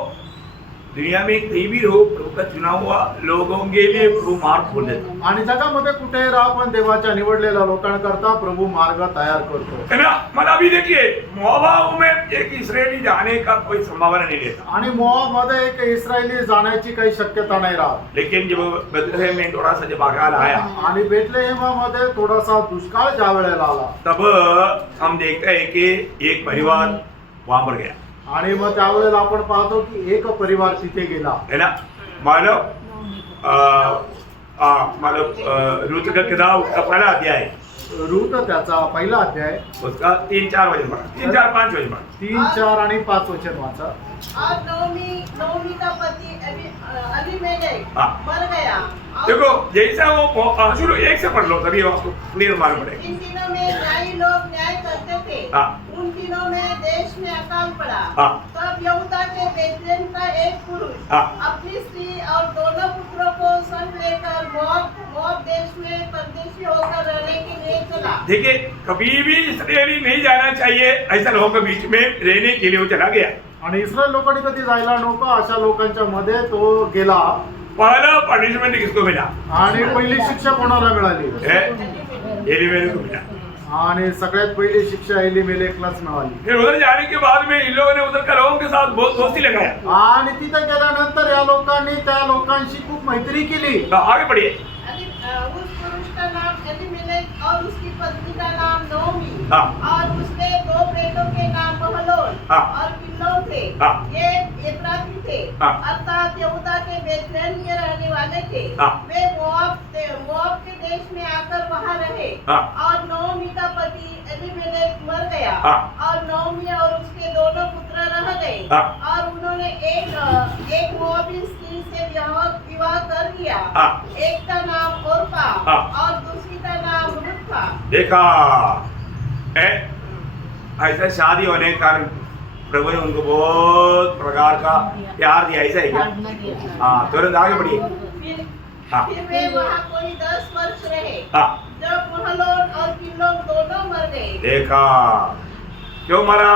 दुनिया में कहीं भी रहो प्रभु का चुना हुआ लोगों के लिए प्रभु मार्ग खोल देता आणि जगामध्ये कुठेही राहा पण देवाच्या निवडलेल्या लोकांकरता प्रभू मार्ग तयार करतो. है ना. मतलब अभी देखिए मोआब में एक इस्राएली जाने का कोई संभावना नहीं रहता. आणि मोआब मध्ये एक इस्रायली जाण्याची काही शक्यता नाही राहत. लेकिन जब बेथलेहम में थोड़ा सा जब अकाल आया आणि बेथलेहेमामध्ये थोडासा दुष्काळ ज्या वेळेला आला तब हम देखते हैं कि एक परिवार वहां पर गया. आणि मग त्यावेळेला आपण पाहतो की एक परिवार तिथे गेला. है ना. मतलब रूथ का किताब उसका पहला अध्याय रूथ त्याचा पहिला अध्याय उसका 3-4 वचन पढ़ा. 3-4-5 वचन पढ़ा. 3, 4 आणि 5 वचन वाचा. और नोमी का पति अबीमेलेक हाँ। मर गया. और देखो जैसा वो शुरू एक से पढ़ लो तभी आपको क्लियर मालूम पड़ेगा. इन दिनों में न्यायी लोग न्याय करते थे. हाँ। उन दिनों में देश में अकाल पड़ा. हाँ। तब यहूदा के बेथलेहम का एक पुरुष हाँ। अपनी स्त्री और दोनों पुत्रों को संग लेकर मोआब देश में परदेशी होकर रहने के लिए चला. देखिए कभी भी इस्राएली नहीं जाना चाहिए ऐसा लोगों के बीच में रहने के लिए वो चला गया. आणि इस्रायल लोकांनी कधी जायला नको अशा लोकांच्या मध्ये तो गेला. पहला पनिशमेंट किसको मिला. आणि पहिली शिक्षा कोणाला मिळाली. एलीमेलेक को मिला. आणि सगळ्यात पहिली शिक्षा एलीमेलेकलाच मिळाली. फिर उधर जाने के बाद में इन लोगों ने उधर के लोगों के साथ बहुत दोस्ती लगाया. आणि तिथे गेल्यानंतर या लोकांनी त्या लोकांशी खूप मैत्री केली. तो आगे बढ़िए. उस पुरुष का नाम एलीमेलेक और उसकी पत्नी का नाम नोमी. हाँ। और उसके 2 बेटों के नाम महलोन. हाँ। और किल्लोन थे। हाँ। ये एफ्राती थे, हाँ। अर्थात यहूदा के बेथलेहम के रहने वाले थे। हाँ। वे मोआब के देश में आकर वहाँ रहे। हाँ। और नोमी का पति एलीमेलेक मर गया। हाँ। और नोमी और उसके दोनों पुत्र रह गए। हाँ। और उन्होंने एक मोआबी स्त्री से विवाह कर लिया। हाँ। एक का नाम ओर्पा हाँ। और दूसरी का नाम रुत था। देखा ऐसा शादी होने के कारण प्रभु ने उनको बहुत प्रकार का प्यार दिया, ऐसा है क्या? ताड़ना दिया था। हाँ, तुरंत आगे बढ़िए। फिर हाँ। फिर वे वहाँ कोई 10 वर्ष रहे। हाँ। जब महलोन और किल्लोन दोनों मर गए। देखा क्यों मरा?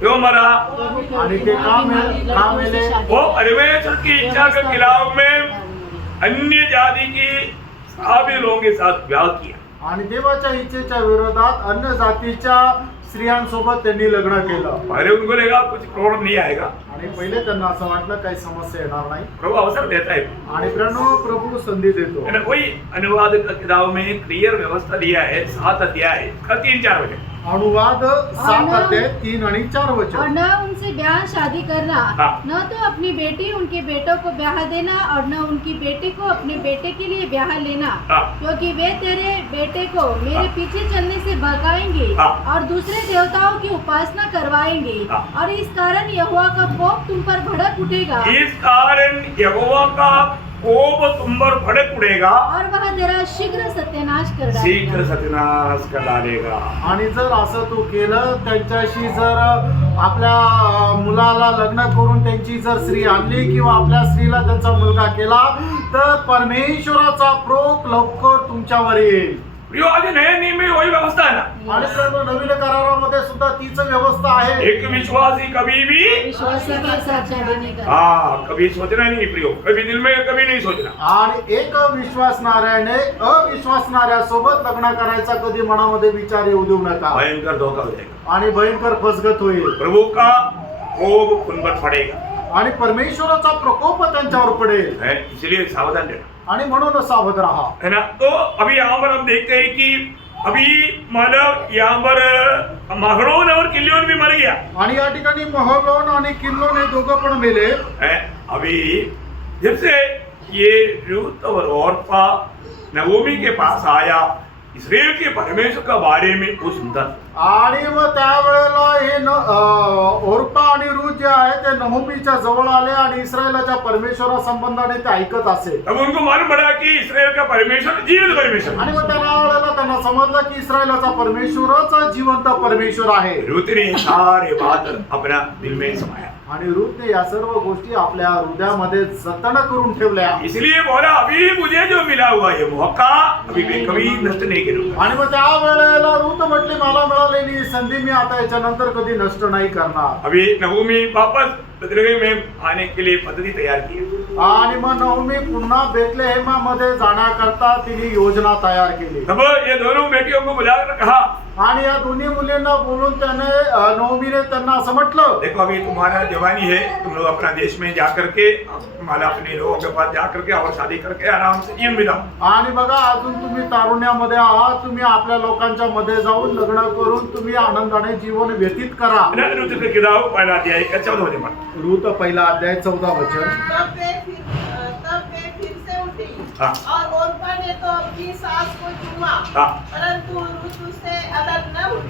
क्यों मरा? आणि ते का मेले? वो परमेश्वर की इच्छा के खिलाफ में अन्य जाति की सभी लोगों के साथ विवाह किया। आणि देवाच्या इच्छेच्या विरोधात अन्य जातीच्या स्त्रियांसोबत त्यांनी लग्न केलं. पहले उनको लगा कुछ प्रॉब्लम नहीं आएगा, आणि पहिले त्यांना असं वाटलं काही समस्या येणार नाही. प्रभु अवसर देता है। आणि प्रभू संधी देतो. है ना? कोई अनुवाद का किताब में क्लियर व्यवस्था दिया है, 7 अध्याय है, 3-4 वचन। अनुवाद 7 अध्याय 3 आणि 4 और वचन. न उनसे ब्याह शादी करना, हाँ। न तो अपनी बेटी उनके बेटों को ब्याह देना और न उनकी बेटी को अपने बेटे के लिए ब्याह लेना, हाँ। क्योंकि वे तेरे बेटे को मेरे हाँ। पीछे चलने से भगाएंगे हाँ। और दूसरे देवताओं की उपासना करवाएंगे, हाँ। और इस कारण यहोवा का कोप तुम पर भड़क उठेगा इस कारण यहोवा का कोप तुम पर भड़क उठेगा, और वह तेरा शीघ्र सत्यानाश कर शीघ्र डालेगा। सत्यानाश कर डालेगा। आणि जर असं तू केलं, त्यांच्याशी जर आपल्या मुलाला लग्न करून त्यांची जर स्त्री आणली किंवा आपल्या स्त्रीला त्यांचा मुलगा केला, तर परमेश्वराचा क्रोध लवकर तुमच्यावर येईल. प्रियो, आज नए नियम में वही व्यवस्था है ना। आणि नवीन करारामध्ये सुद्धा तीच व्यवस्था आहे. एक विश्वासी कभी भी विश्वास के साथ शादी नहीं करना। कभी सोचना नहीं प्रियो, कभी दिल में कभी नहीं सोचना। आणि एक विश्वासणाऱ्याने अविश्वासणाऱ्यासोबत लग्न करायचा कधी मनामध्ये विचार येऊ देऊ नका. भयंकर धोखा हो जाएगा, आणि भयंकर फसगत होईल. प्रभु का कोप उन पर पड़ेगा, आणि परमेश्वराचा प्रकोप त्यांच्यावर पडेल. है, इसलिए सावधान रहना, आणि म्हणून सावध राहा. है ना। तो अभी यहाँ पर हम देखते हैं कि अभी मतलब यहाँ पर महलोन और किल्योन भी मर गया आणि या ठिकाणी महलोन आणि किल्लोन हे दोघं पण मेले. है। अभी जब से ये रूत और ओर्पा नवोमी के पास आया, इस्राएल के परमेश्वर का बारे में वो सुनता था। आणि मग त्यावेळेला हे ओर्पा आणि रूत जे आहे ते नहोमीच्या जवळ आले आणि इस्रायलाच्या परमेश्वरा संबंधाने ते ऐकत असे. तब उनको मालूम पड़ा कि इस्राएल का परमेश्वर जीवित परमेश्वर। आणि मग त्यावेळेला त्यांना समजलं की इस्रायलाचा परमेश्वरच जिवंत परमेश्वर आहे. रूत ने सारे बात अपना दिल में समाया, आणि रूतने या सर्व गोष्टी आपल्या हृदयामध्ये जतन करून ठेवल्या. इसलिए बोला अभी मुझे जो मिला हुआ ये मौका अभी मैं कभी नष्ट नहीं करूंगा। आणि मग त्या वेळेला रूत म्हटली, मला मिळालेली संधी मी आता याच्यानंतर कधी नष्ट नाही करणार. अभी नवोमी वापस बेथलेहम में आने के लिए पद्धति तैयार की। आणि मग नहोमी पुन्हा बेथलेहेमामध्ये जाण्याकरता तिने योजना तयार केली. तब ये दोनों बेटियों को बुलाकर कहा, आणि या दोन्ही मुलींना बोलून त्याने नहोमीने त्यांना असं म्हटलं, देखो अभी तुम्हारा जवानी है, तुम लोग अपना देश में जाकर के हमारा अपने लोगों के पास जाकर के और शादी करके आराम से जीवन बिताओ। आणि बघा अजून तुम्ही तारुण्यामध्ये आहात, तुम्ही आपल्या लोकांच्या मध्ये जाऊन लग्न करून तुम्ही आनंदाने जीवन व्यतीत करा. रूत की किताब पहला अध्याय का 14 वचन। रूत पहिला अध्याय 14 वचन. तब वे फिर से उठी। हाँ। और ओर्पा ने तो अपनी सास को चूमा, हाँ। परंतु रूत उससे अलग न हुई।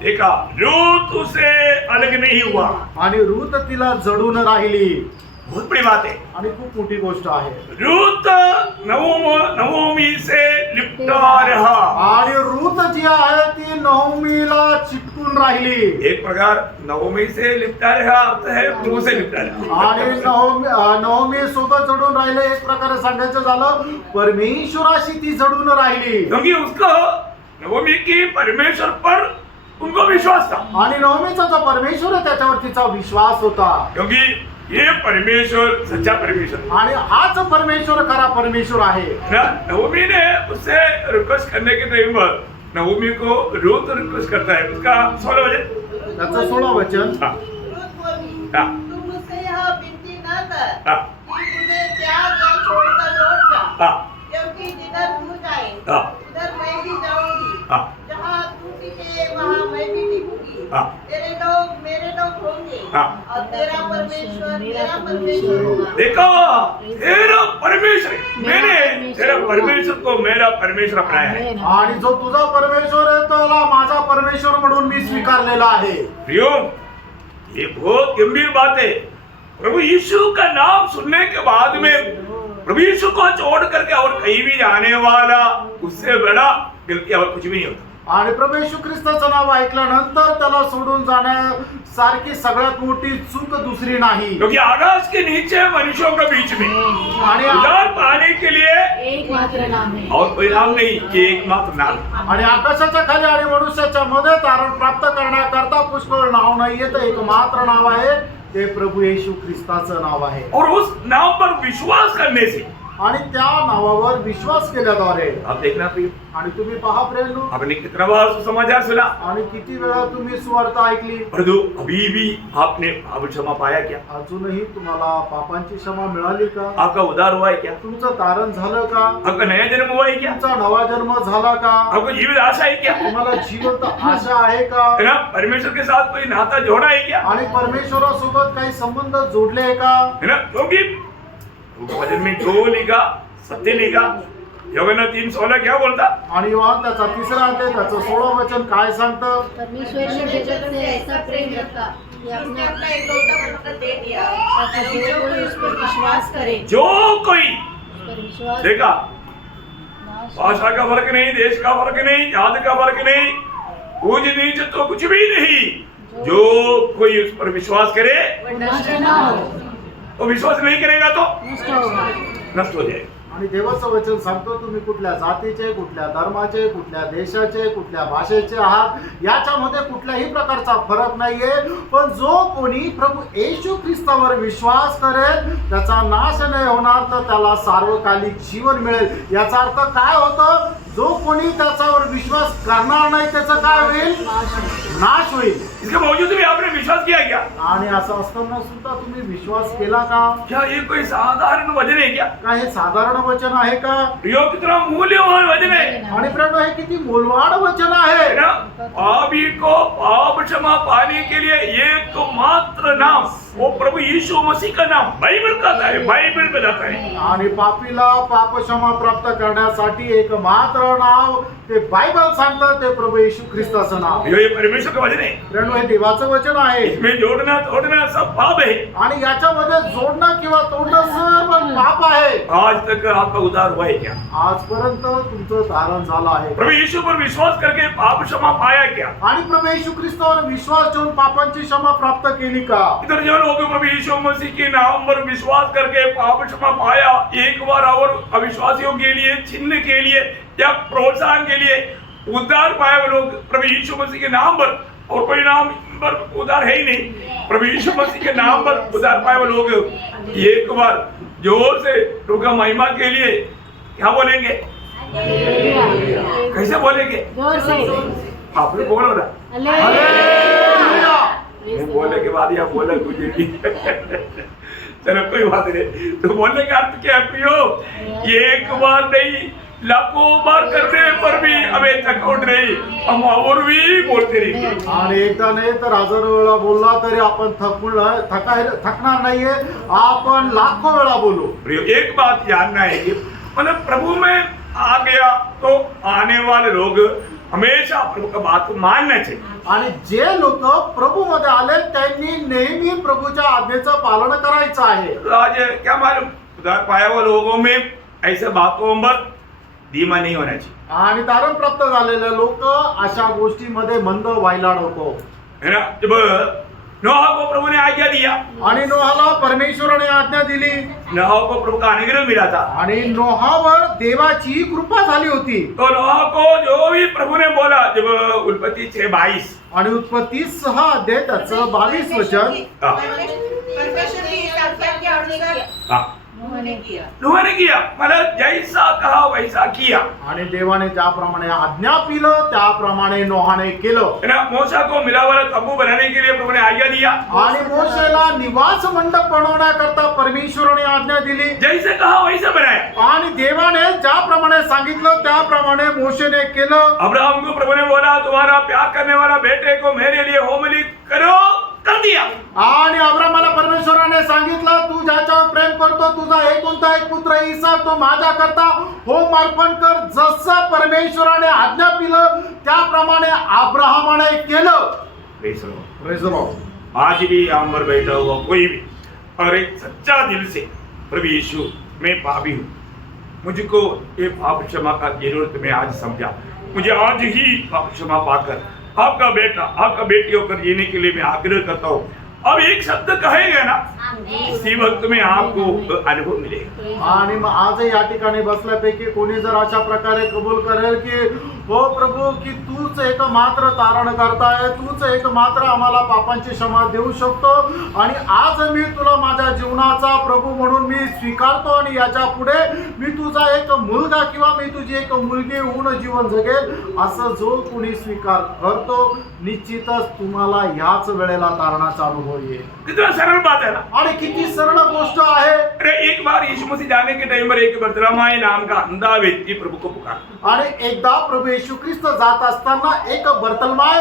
देखा, रूत उसे अलग नहीं हुआ। आणि रूत तिला जडून राहिली. बहुत बड़ी बात है। आणि खूप मोठी गोष्ट आहे. रूत नवोमी से लिपटा रहा। आणि रूत जी आहे ती नहोमीला चिटकून राहिली. एक प्रकार नवोमी से लिपटा रहा अर्थ है प्रभु से लिपटा रहा। आणि नहोमी सोबत जडून राहिले, एक प्रकारे सांगायचं झालं परमेश्वराशी ती जडून राहिली. क्योंकि उसको नवोमी की परमेश्वर पर उनको विश्वास था। आणि नहोमीचा जो परमेश्वर आहे त्याच्यावर तिचा विश्वास होता. क्योंकि ये परमेश्वर सच्चा परमेश्वर आणि हाच परमेश्वर खरा परमेश्वर आहे. ना। नवोमी ने उससे रिक्वेस्ट करने के टाइम पर नवोमी को रूत रिक्वेस्ट करता है, उसका 16 वचन। त्याचं 16 वचन. हाँ। रूत बोली, हाँ। तू मुझसे यह विनती न कर हाँ। कि मुझे त्याग या छोड़कर लौट जा, हाँ। क्योंकि जिधर तू जाए हाँ। उधर मैं भी जाऊंगी, हाँ। जहाँ तू टिके वहाँ मैं हाँ। तेरे लोग मेरे लोग होंगे हाँ। और तेरा परमेश्वर मेरा परमेश्वर होगा। देखो, तेरा परमेश्वर, मैंने तेरा परमेश्वर को मेरा परमेश्वर अपनाया है। आणि जो तुझा परमेश्वर आहे त्याला माझा परमेश्वर म्हणून मी स्वीकारलेला आहे. प्रियो, ये बहुत गंभीर बात है। प्रभु यीशु का नाम सुनने के बाद में प्रभु यीशु को छोड़ करके और कहीं भी जाने वाला उससे बड़ा गलती और कुछ भी नहीं होता। आणि प्रभू येशू ख्रिस्ताचं नाव ऐकल्यानंतर त्याला सोडून जाण्यासारखी सगळ्यात मोठी चूक दुसरी नाही. क्योंकि आकाश के नीचे मनुष्यों के बीच में आणि उद्धार पाने के लिए एकमात्र नाम है. और कोई नाम नहीं, एकमात्र नाम। आणि आकाशाच्या खाली आणि मनुष्याच्या मध्ये तारण प्राप्त करण्याकरता पुष्कळ नाव नाहीये, तर एकमात्र नाव आहे, ते प्रभू येशू ख्रिस्ताचं नाव आहे. और उस नाम पर विश्वास करने से आणि त्या नावावर विश्वास केल्याद्वारे आप देखना प्रिय, आणि तुम्ही पहा प्रेरणू, आपने कितना बार सुसमाचार सुना, आणि किती वेळा तुम्ही सुवार्ता ऐकली, परंतु अभी भी आपने पाप क्षमा पाया क्या? अजूनही तुम्हाला पापांची क्षमा मिळाली का? आपका उद्धार हुआ है क्या? तुमचं तारण झालं का? आपका नया जन्म हुआ है क्या? तुमचा नवा जन्म झाला का? आपको जीवित आशा है क्या? तुम्हाला जिवंत आशा आहे का? है ना? परमेश्वर के साथ कोई नाता जोड़ा है क्या? आणि परमेश्वरासोबत काही संबंध जोडले आहे का? है ना? क्योंकि वचन में जो लिखा सत्य लिखा। यूहन्ना 3:16 क्या बोलता? आणि योहान त्याचा 3रा अध्याय त्याचं 16 वचन काय सांगतं? परमेश्वर ने जगत से ऐसा प्रेम रखा कि उसने अपने अपना एकलौता पुत्र दे दिया ताकि जो कोई उस पर विश्वास करे, जो कोई, उस पर विश्वास देखा, नाश भाषा का फर्क नहीं, देश का फर्क नहीं, जात का फर्क नहीं, पूज नीच तो कुछ भी नहीं, जो कोई उस पर विश्वास करे नष्ट ना हो, तो विश्वास नहीं करेगा तो नष्ट होगा. नष्ट हो जाएगा। आणि देवाचं वचन सांगतो, तुम्ही कुठल्या जातीचे, कुठल्या धर्माचे, कुठल्या देशाचे, कुठल्या भाषेचे आहात, याच्यामध्ये कुठल्याही प्रकारचा फरक नाहीये, पण जो कोणी प्रभू येशू ख्रिस्तावर विश्वास करेल त्याचा नाश नाही होणार, तर त्याला सार्वकालिक जीवन मिळेल. याचा अर्थ काय होतं? जो कोणी त्याच्यावर विश्वास करणार नाही त्याचं काय होईल? नाश होईल. इसके बावजूद भी आपने विश्वास किया क्या? आणि असं असताना सुद्धा तुम्ही विश्वास केला का? क्या ये कोई साधारण वचन है क्या? काय हे साधारण वचन आहे का? यो कितना मूल्यवान वचन है, आणि प्रेरणा हे किती मूलवान वचन है आहे. ना? पापी को पाप क्षमा पाने के लिए एकमात्र नाम, वो प्रभु यीशु मसीह का नाम बाइबल कहता है, बाइबल बताता है। आणि पापीला पाप क्षमा प्राप्त करण्यासाठी एकमात्र नाव, ते बायबल सांगतं, ते प्रभू येशू ख्रिस्ताचं नाव. ये परमेश्वर का वचन है, प्रेरणा हे देवाचं वचन आहे. इसमें जोड़ना तोड़ना सब पाप है। आणि याच्यामध्ये जोडणं किंवा तोडणं सर्व पाप आहे. आज तक आपका उद्धार हुआ है क्या? आजपर्यंत तुमचं तारण झालं आहे. प्रभु यीशु पर विश्वास करके पाप क्षमा पाया क्या? आणि प्रभू येशू ख्रिस्तावर विश्वास ठेवून पापांची क्षमा प्राप्त केली का? इधर जो लोग प्रभु यीशु मसीह के नाम पर विश्वास करके पाप क्षमा पाया, एक बार और अविश्वासियों के लिए, चिन्ह के लिए या प्रोत्साहन के लिए उद्धार पाए वो लोग प्रभु यीशु मसीह के नाम पर, और कोई नाम पर उद्धार है ही नहीं, प्रभु यीशु मसीह के नाम पर उद्धार पाए वो लोग एक बार जोर से उनका महिमा के लिए क्या बोलेंगे? कैसे बोलेंगे? जोर से आप लोग बोलो ना, हालेलुया. मैं बोलने के बाद या बोला कुछ नहीं। चलो कोई बात नहीं। तो बोलने का अर्थ क्या है प्रियो? एक बार नहीं, लाखों बार करने पर भी हमें थकावट नहीं, हम और भी बोलते रहेंगे। आणि एकदा नाही तर हजारो वेळा बोलला तरी आपण थकणार नाहीये, आपण लाखो वेळा बोलू. प्रियो, एक बात जानना है कि मतलब प्रभु में आ गया तो आने वाले लोग हमेशा प्रभु का बात मानना चाहिए. आणि जे लोक प्रभू मध्ये आले त्यांनी नेहमी प्रभूच्या आज्ञेचं पालन करायचं आहे. तो आज क्या मालूम, उद्धार पाया हुआ लोगों में ऐसे बातों पर धीमा नहीं होना चाहिए, आणि तारण प्राप्त झालेले लोक अशा गोष्टीमध्ये मंद व्हायला नको. है ना? जब नोहा को प्रभु ने आज्ञा दिया, आणि नोहाला परमेश्वराने आज्ञा दिली, नोहा को प्रभु का अनुग्रह मिला था, आणि नोहावर देवाची कृपा झाली होती. तो नोहा को जो भी प्रभु ने बोला, जब उत्पत्ति 6:22, आणि उत्पत्ती 6 अध्याय त्याचं 22 वचन, परमेश्वर की इस आज्ञा के अनुसार हाँ, उन्होंने किया. नोहा ने किया, मतलब जैसा कहा वैसा किया. आणि देवाने ज्याप्रमाणे आज्ञा पिलं त्याप्रमाणे नोहाने केलं. है ना? मूसा को मिला वाला तंबू बनाने के लिए प्रभु ने आज्ञा दिया, आणि मोशेला निवास मंडप बनवण्याकरता परमेश्वराने आज्ञा दिली, जैसे कहा वैसे बनाया. आणि देवाने ज्याप्रमाणे सांगितलं त्याप्रमाणे मोशेने केलं. अब्राहम को प्रभु ने बोला, तुम तुम्हारा प्यार करने वाला बेटे को मेरे लिए होमली करो, कर दिया। आणि अब्रामाला परमेश्वराने सांगितलं, तू ज्याच्यावर प्रेम करतो तुझा एकुलता एक पुत्र इसाक तो माझ्या करता होम अर्पण कर। जसं परमेश्वराने आज्ञा दिलं त्याप्रमाणे अब्राहमाने केलं। Praise the Lord. Praise the Lord. आज भी यहाँ पर बैठा हुआ कोई भी और एक सच्चा दिल से प्रभु यीशु मैं पापी हूँ, मुझको ये पाप क्षमा का जरूरत मैं आज समझा, मुझे आज ही पाप क्षमा पाकर आपका बेटा आपका बेटी होकर जीने के लिए मैं आग्रह करता हूँ। अब एक शब्द कहेगा ना, इसी वक्त में आपको अनुभव मिलेगा। आणि मग आज या ठिकाणी बसल्यापैकी कोणी जर अशा प्रकारे कबूल करेल की हो प्रभू की तूच एकमात्र तारण करताय, तूच एकमात्र आम्हाला पापांची क्षमा देऊ शकतो आणि आज मी तुला माझ्या जीवनाचा प्रभू म्हणून मी स्वीकारतो आणि याच्या पुढे मी तुझा एक मुलगा किंवा मी तुझी एक मुलगी होऊन जीवन जगेल, असं जो कोणी स्वीकार करतो निश्चितच तुम्हाला याच वेळेला तारणाचा अनुभव येईल। कितना सरल बात है ना। आणि किती सरळ गोष्ट आहे। अरे एक बार यीशु मसीह जाने के टाइम पर एक बर्तलमाई नाम का अंधा व्यक्ति प्रभु को पुकारा। आणि एकदा प्रभु येशू ख्रिस्त जात असताना एक बर्तलमाय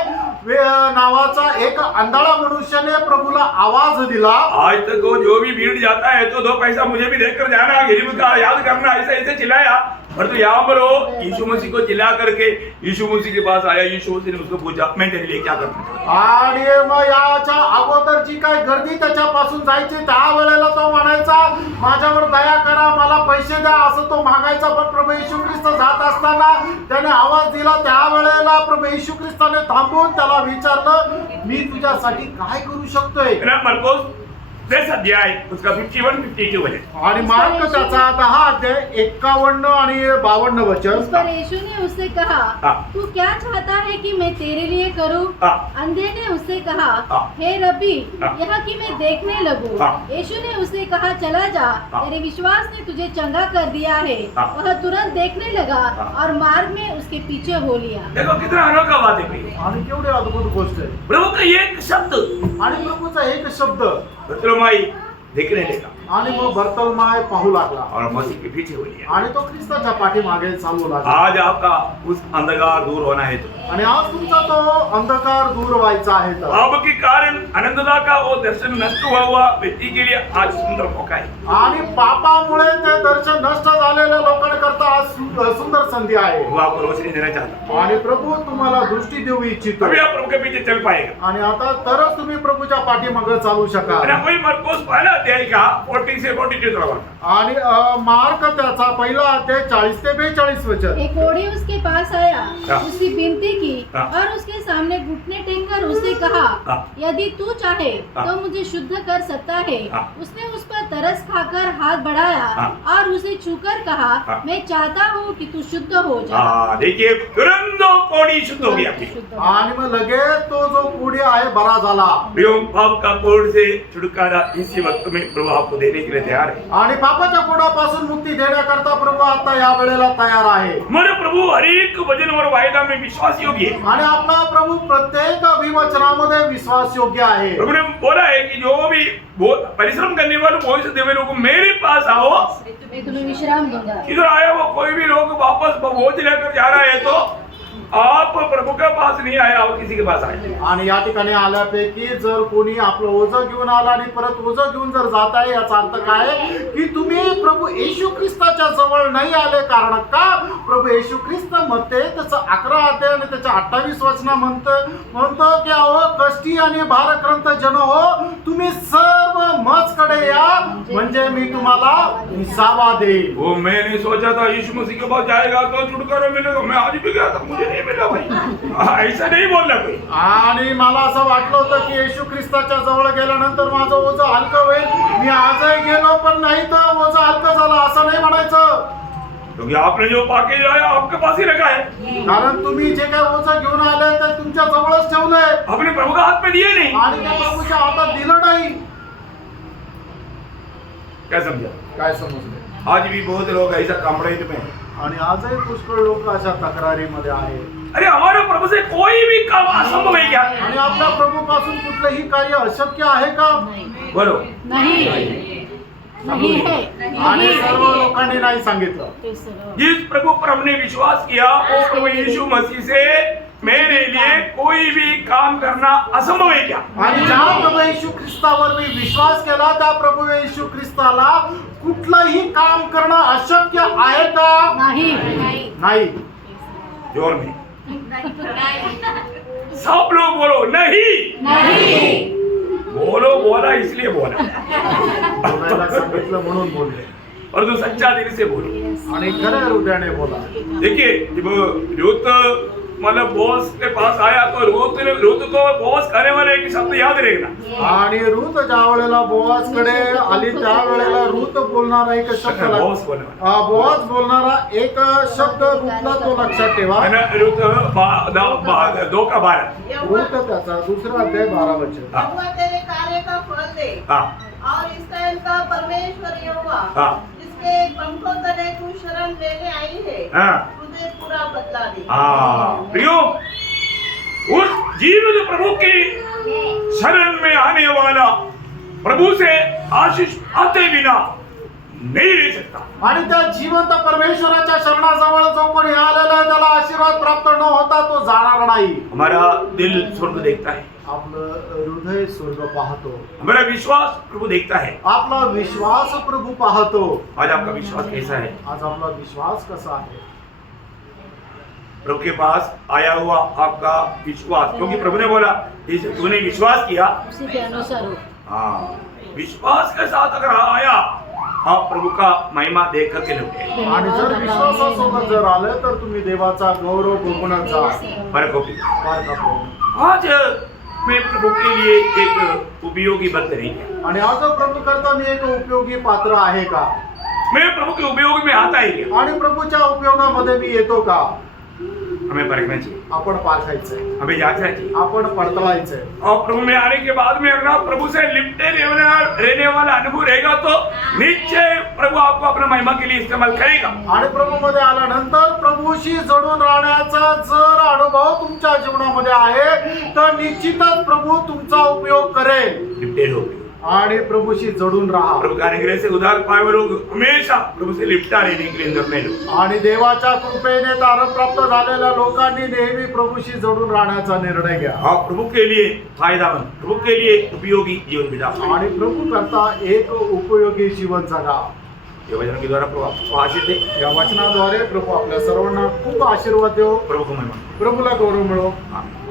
नावाचा एक अंधाळा मनुष्याने प्रभूला आवाज दिला। आज तक वो जो भी भीड़ जाता है तो 2 पैसा मुझे भी देकर जाना, गरीब का याद करना, ऐसे ऐसे चिल्लाया। पर तो यहाँ पर वो यीशु मसीह को चिल्ला करके यीशु मसीह के पास आया। यीशु मसीह ने उसको पूछा, मैं तेरे लिए क्या करूं? आणि मग याच्या अगोदर जी काय गर्दी त्याच्यापासून जायची त्यावेळेला तो म्हणायचा, माझ्यावर दया करा, मला पैसे द्या, असं तो मागायचा। पण प्रभू येशू ख्रिस्त जात असताना त्याने आवाज दिला, त्यावेळेला प्रभू येशू ख्रिस्ताने थांबून त्याला विचारलं, मी तुझ्यासाठी काय करू शकतोय? मरकोस 10 अध्याय उसका 51-52 वचन। आणि मार्क त्याचा 10 अध्याय 51 आणि 52 वचन। उस पर यीशु ने उससे कहा, तू क्या चाहता है कि मैं तेरे लिए करूं? अंधे ने उससे कहा, हे रब्बी, यहाँ कि मैं देखने लगूं। यीशु ने उससे कहा, चला जा, तेरे विश्वास ने तुझे चंगा कर दिया है। वह तुरंत देखने लगा और मार्ग में उसके पीछे हो लिया। देखो कितना अनोखा बात है भाई। आणि केवढी अद्भुत गोष्ट आहे। प्रभु का एक शब्द आणि प्रभूचा एक शब्द बर्तलमाई देखने लगा आणि मग बर्तलमाय पाहू लागला और मसीह के पीछे हो लिया। आणि तो ख्रिस्ताच्या पाठीमागे चालू लागला। आज आपका उस अंधकार दूर होना है तो आणि आज तुमचा तो अंधकार दूर व्हायचा आहे तर आपके कारण अनंतता का वो दर्शन नष्ट हुआ व्यक्ति के लिए आज सुंदर मौका है। आणि पापामुळे ते दर्शन नष्ट झालेल्या लोकांकरता आज सुंदर संधी आहे। वो आपको रोशनी देना चाहता हूं। आणि प्रभू तुम्हाला दृष्टी देऊ इच्छितो। अभी आप प्रभु के पीछे चल पाएगा। आणि आता तरच तुम्ही प्रभूच्या पाठीमागे चालू शकाल। आणि वही मरकोस पहला अध्याय का 40 से 42 तक। आणि मार्क त्याचा पहिला अध्याय 40 ते 42 वचन। एक कोढ़ी उसके पास आया, उसकी विनती की हाँ। और उसके सामने घुटने टेक कर उससे कहा, हाँ। यदि तू चाहे हाँ। तो मुझे शुद्ध कर सकता है। हाँ। उसने उस पर तरस खाकर हाथ बढ़ाया हाँ। और उसे छूकर कहा, हाँ। मैं चाहता हूँ कि तू शुद्ध हो जा। हाँ देखिए तुरंत वो कोढ़ी शुद्ध हो गया। शुद्ध हो। आणि मग लगेच तो जो कोढी आहे बरा झाला। प्रियों पाप का कोढ़ से छुटकारा इसी वक्त में प्रभु आपको देने के लिए तैयार है। आणि पापाच्या कोडापासून मुक्ती देण्याकरता प्रभू आता या वेळेला तयार आहे। हमारे प्रभु हर एक वचन और वायदा में विश्वास योग्य है। आणि आपला प्रभू प्रत्येक अभिवचनामध्ये विश्वास योग्य आहे। प्रभु ने बोला है कि जो भी परिश्रम करने वाले बोझ से देवे लोग मेरे पास आओ, मैं तुम्हें विश्राम दूंगा। इधर आया वो कोई भी लोग वापस बोझ लेकर जा रहा है तो आप प्रभु के पास नहीं आए, आप किसी के पास आए। आणि या ठिकाणी आल्यापैकी जर कोणी आपलं ओझं घेऊन आला आणि परत ओझं घेऊन जर जात आहे, याचा अर्थ काय की तुम्ही प्रभू येशू ख्रिस्ताच्या जवळ नाही आले। कारण का प्रभू येशू ख्रिस्त म्हणते त्याचं 11 अध्याय आणि त्याच्या 28 वचन म्हणतो की अहो कष्टी आणि भारक्रांत जन हो, तुम्ही सर्व मजकडे या, म्हणजे मी तुम्हाला विसावा देईन। वो मैंने सोचा था यीशु मसीह के पास जाएगा तो छुटकारा मिलेगा, मैं आज भी गया था मुझे नहीं मिला भाई। ऐसा नहीं बोलना कोई। आणि मला असं वाटलं होतं की येशू ख्रिस्ताच्या जवळ गेल्यानंतर माझं ओझं हलकं होईल, मी आजही गेलो पण नाही तर ओझं हलकं झालं, असं नाही म्हणायचं। क्योंकि आपने जो पाके आया आपके पास ही रखा है। कारण तुम्ही जे काय ओझं घेऊन आले ते तुमच्या जवळच ठेवलंय अपने प्रभु का हाथ में दिए नहीं। आणि त्या प्रभूच्या हातात दिलं नाही। क्या समझा? काय समजले? आज भी बहुत लोग ऐसा कंप्लेंट में हैं। आणि आजही पुष्कळ लोक अशा तक्रारीमध्ये आहेत। अरे हमारे प्रभु से कोई भी काम असंभव है क्या? आणि आपल्या प्रभूपासून कुठलंही कार्य अशक्य आहे का? बोलो नहीं नहीं है, आणि नहीं सर्व लोकांनी नाही सांगितलं। है। जिस प्रभु पर हमने विश्वास किया उस प्रभु यीशु मसीह से मेरे लिए कोई भी काम करना असंभव है क्या? आणि ज्या प्रभू येशू ख्रिस्तावर मी विश्वास केला त्या प्रभू येशू ख्रिस्ताला कुठलंही काम करणं अशक्य आहे का? नहीं नाही. जोर में सब लोग बोलो नहीं. नहीं बोलो, बोला इसलिए बोला बोलायला सांगितलं म्हणून बोलले और जो सच्चा दिल से बोलो. आणि खऱ्या हृदयाने बोला. देखिए जब रूत मतलब बॉस के पास आया तो रूत को बॉस कहने वाले एक शब्द याद रहेगा. आणि रूत ज्या वेळेला बोआज कडे आली त्या वेळेला रूत बोलणारा एक शब्द बॉस बोलने वाला. बोआज बोलणारा एक शब्द रूतला तो लक्षात ठेवा. है ना, रूत 2:12. रूत त्याचा दुसरा अध्याय 12 वचन. यहोवा तेरे कार्य का फल दे हाँ और इस्राएल का परमेश्वर यहोवा हाँ जिसके पंखों तले तू शरण लेने आई है हाँ तुझे पूरा बदला दे. हाँ प्रियो, उस जीवित प्रभु की शरण में आने वाला प्रभु से आशीष आते बिना नहीं रह सकता. आणि त्या जिवंत परमेश्वराच्या शरणाजवळ जो कोणी आलेला आहे त्याला आशीर्वाद प्राप्त न होता तो जाणार नाही. हमारा दिल स्वर्ग देखता है, आपलं हृदय स्वर्ग पाहतो. हमारा विश्वास प्रभु देखता है. आपला विश्वास प्रभू पाहतो. आज आपका विश्वास कैसा है? आज आपला विश्वास कसा आहे? प्रभु के पास आया हुआ आपका विश्वास, क्योंकि प्रभु ने बोला इस तूने विश्वास किया. उसी के अनुसार हो. हाँ, विश्वास के साथ अगर आया आप प्रभु का महिमा देख करके लोगे. आणि जर विश्वासासोबत जर आलं तर तुम्ही देवाचा गौरव बघूनच जा. फर्क होगी. फार प्रभू. आज मैं प्रभु के लिए एक उपयोगी बंद नहीं है. आणि आज प्रभू करता मी एक उपयोगी पात्र आहे का? मैं प्रभु के उपयोग में आता ही क्या? आणि प्रभूच्या उपयोगामध्ये मी येतो का? हमें परखना चाहिए, आपण पारखायचंय, हमें जांचना चाहिए. आपण पडताळायचंय. और प्रभु में आने के बाद में अगर प्रभु से लिपटे रहने वाला अनुभव रहेगा तो निश्चय प्रभु आपको अपना महिमा के लिए इस्तेमाल करेगा. आणि प्रभूमध्ये आल्यानंतर प्रभूशी जोडून राहण्याचा जर अनुभव तुमच्या जीवनामध्ये आहे तर निश्चितच प्रभू तुमचा उपयोग करेल. लिपटे रहोगे. आणि प्रभूशी जोडून राहा. प्रभु का अनुग्रह से उधार पाए हुए लोग हमेशा प्रभु से लिपटा रहने के लिए निर्णय लो. आणि देवाच्या कृपेने तारण प्राप्त झालेल्या लोकांनी नेहमी प्रभूशी जोडून राहण्याचा निर्णय घ्या. हाँ, प्रभु के लिए फायदामंद, प्रभु के लिए उपयोगी जीवन बिताओ. आणि प्रभू करता एक उपयोगी जीवन जगा. ये वचन के द्वारा प्रभु आपको आशीष दे. या वचनाद्वारे प्रभू आपल्या सर्वांना खूप आशीर्वाद देव. प्रभु को महिमा. प्रभूला गौरव मिळो. आमीन.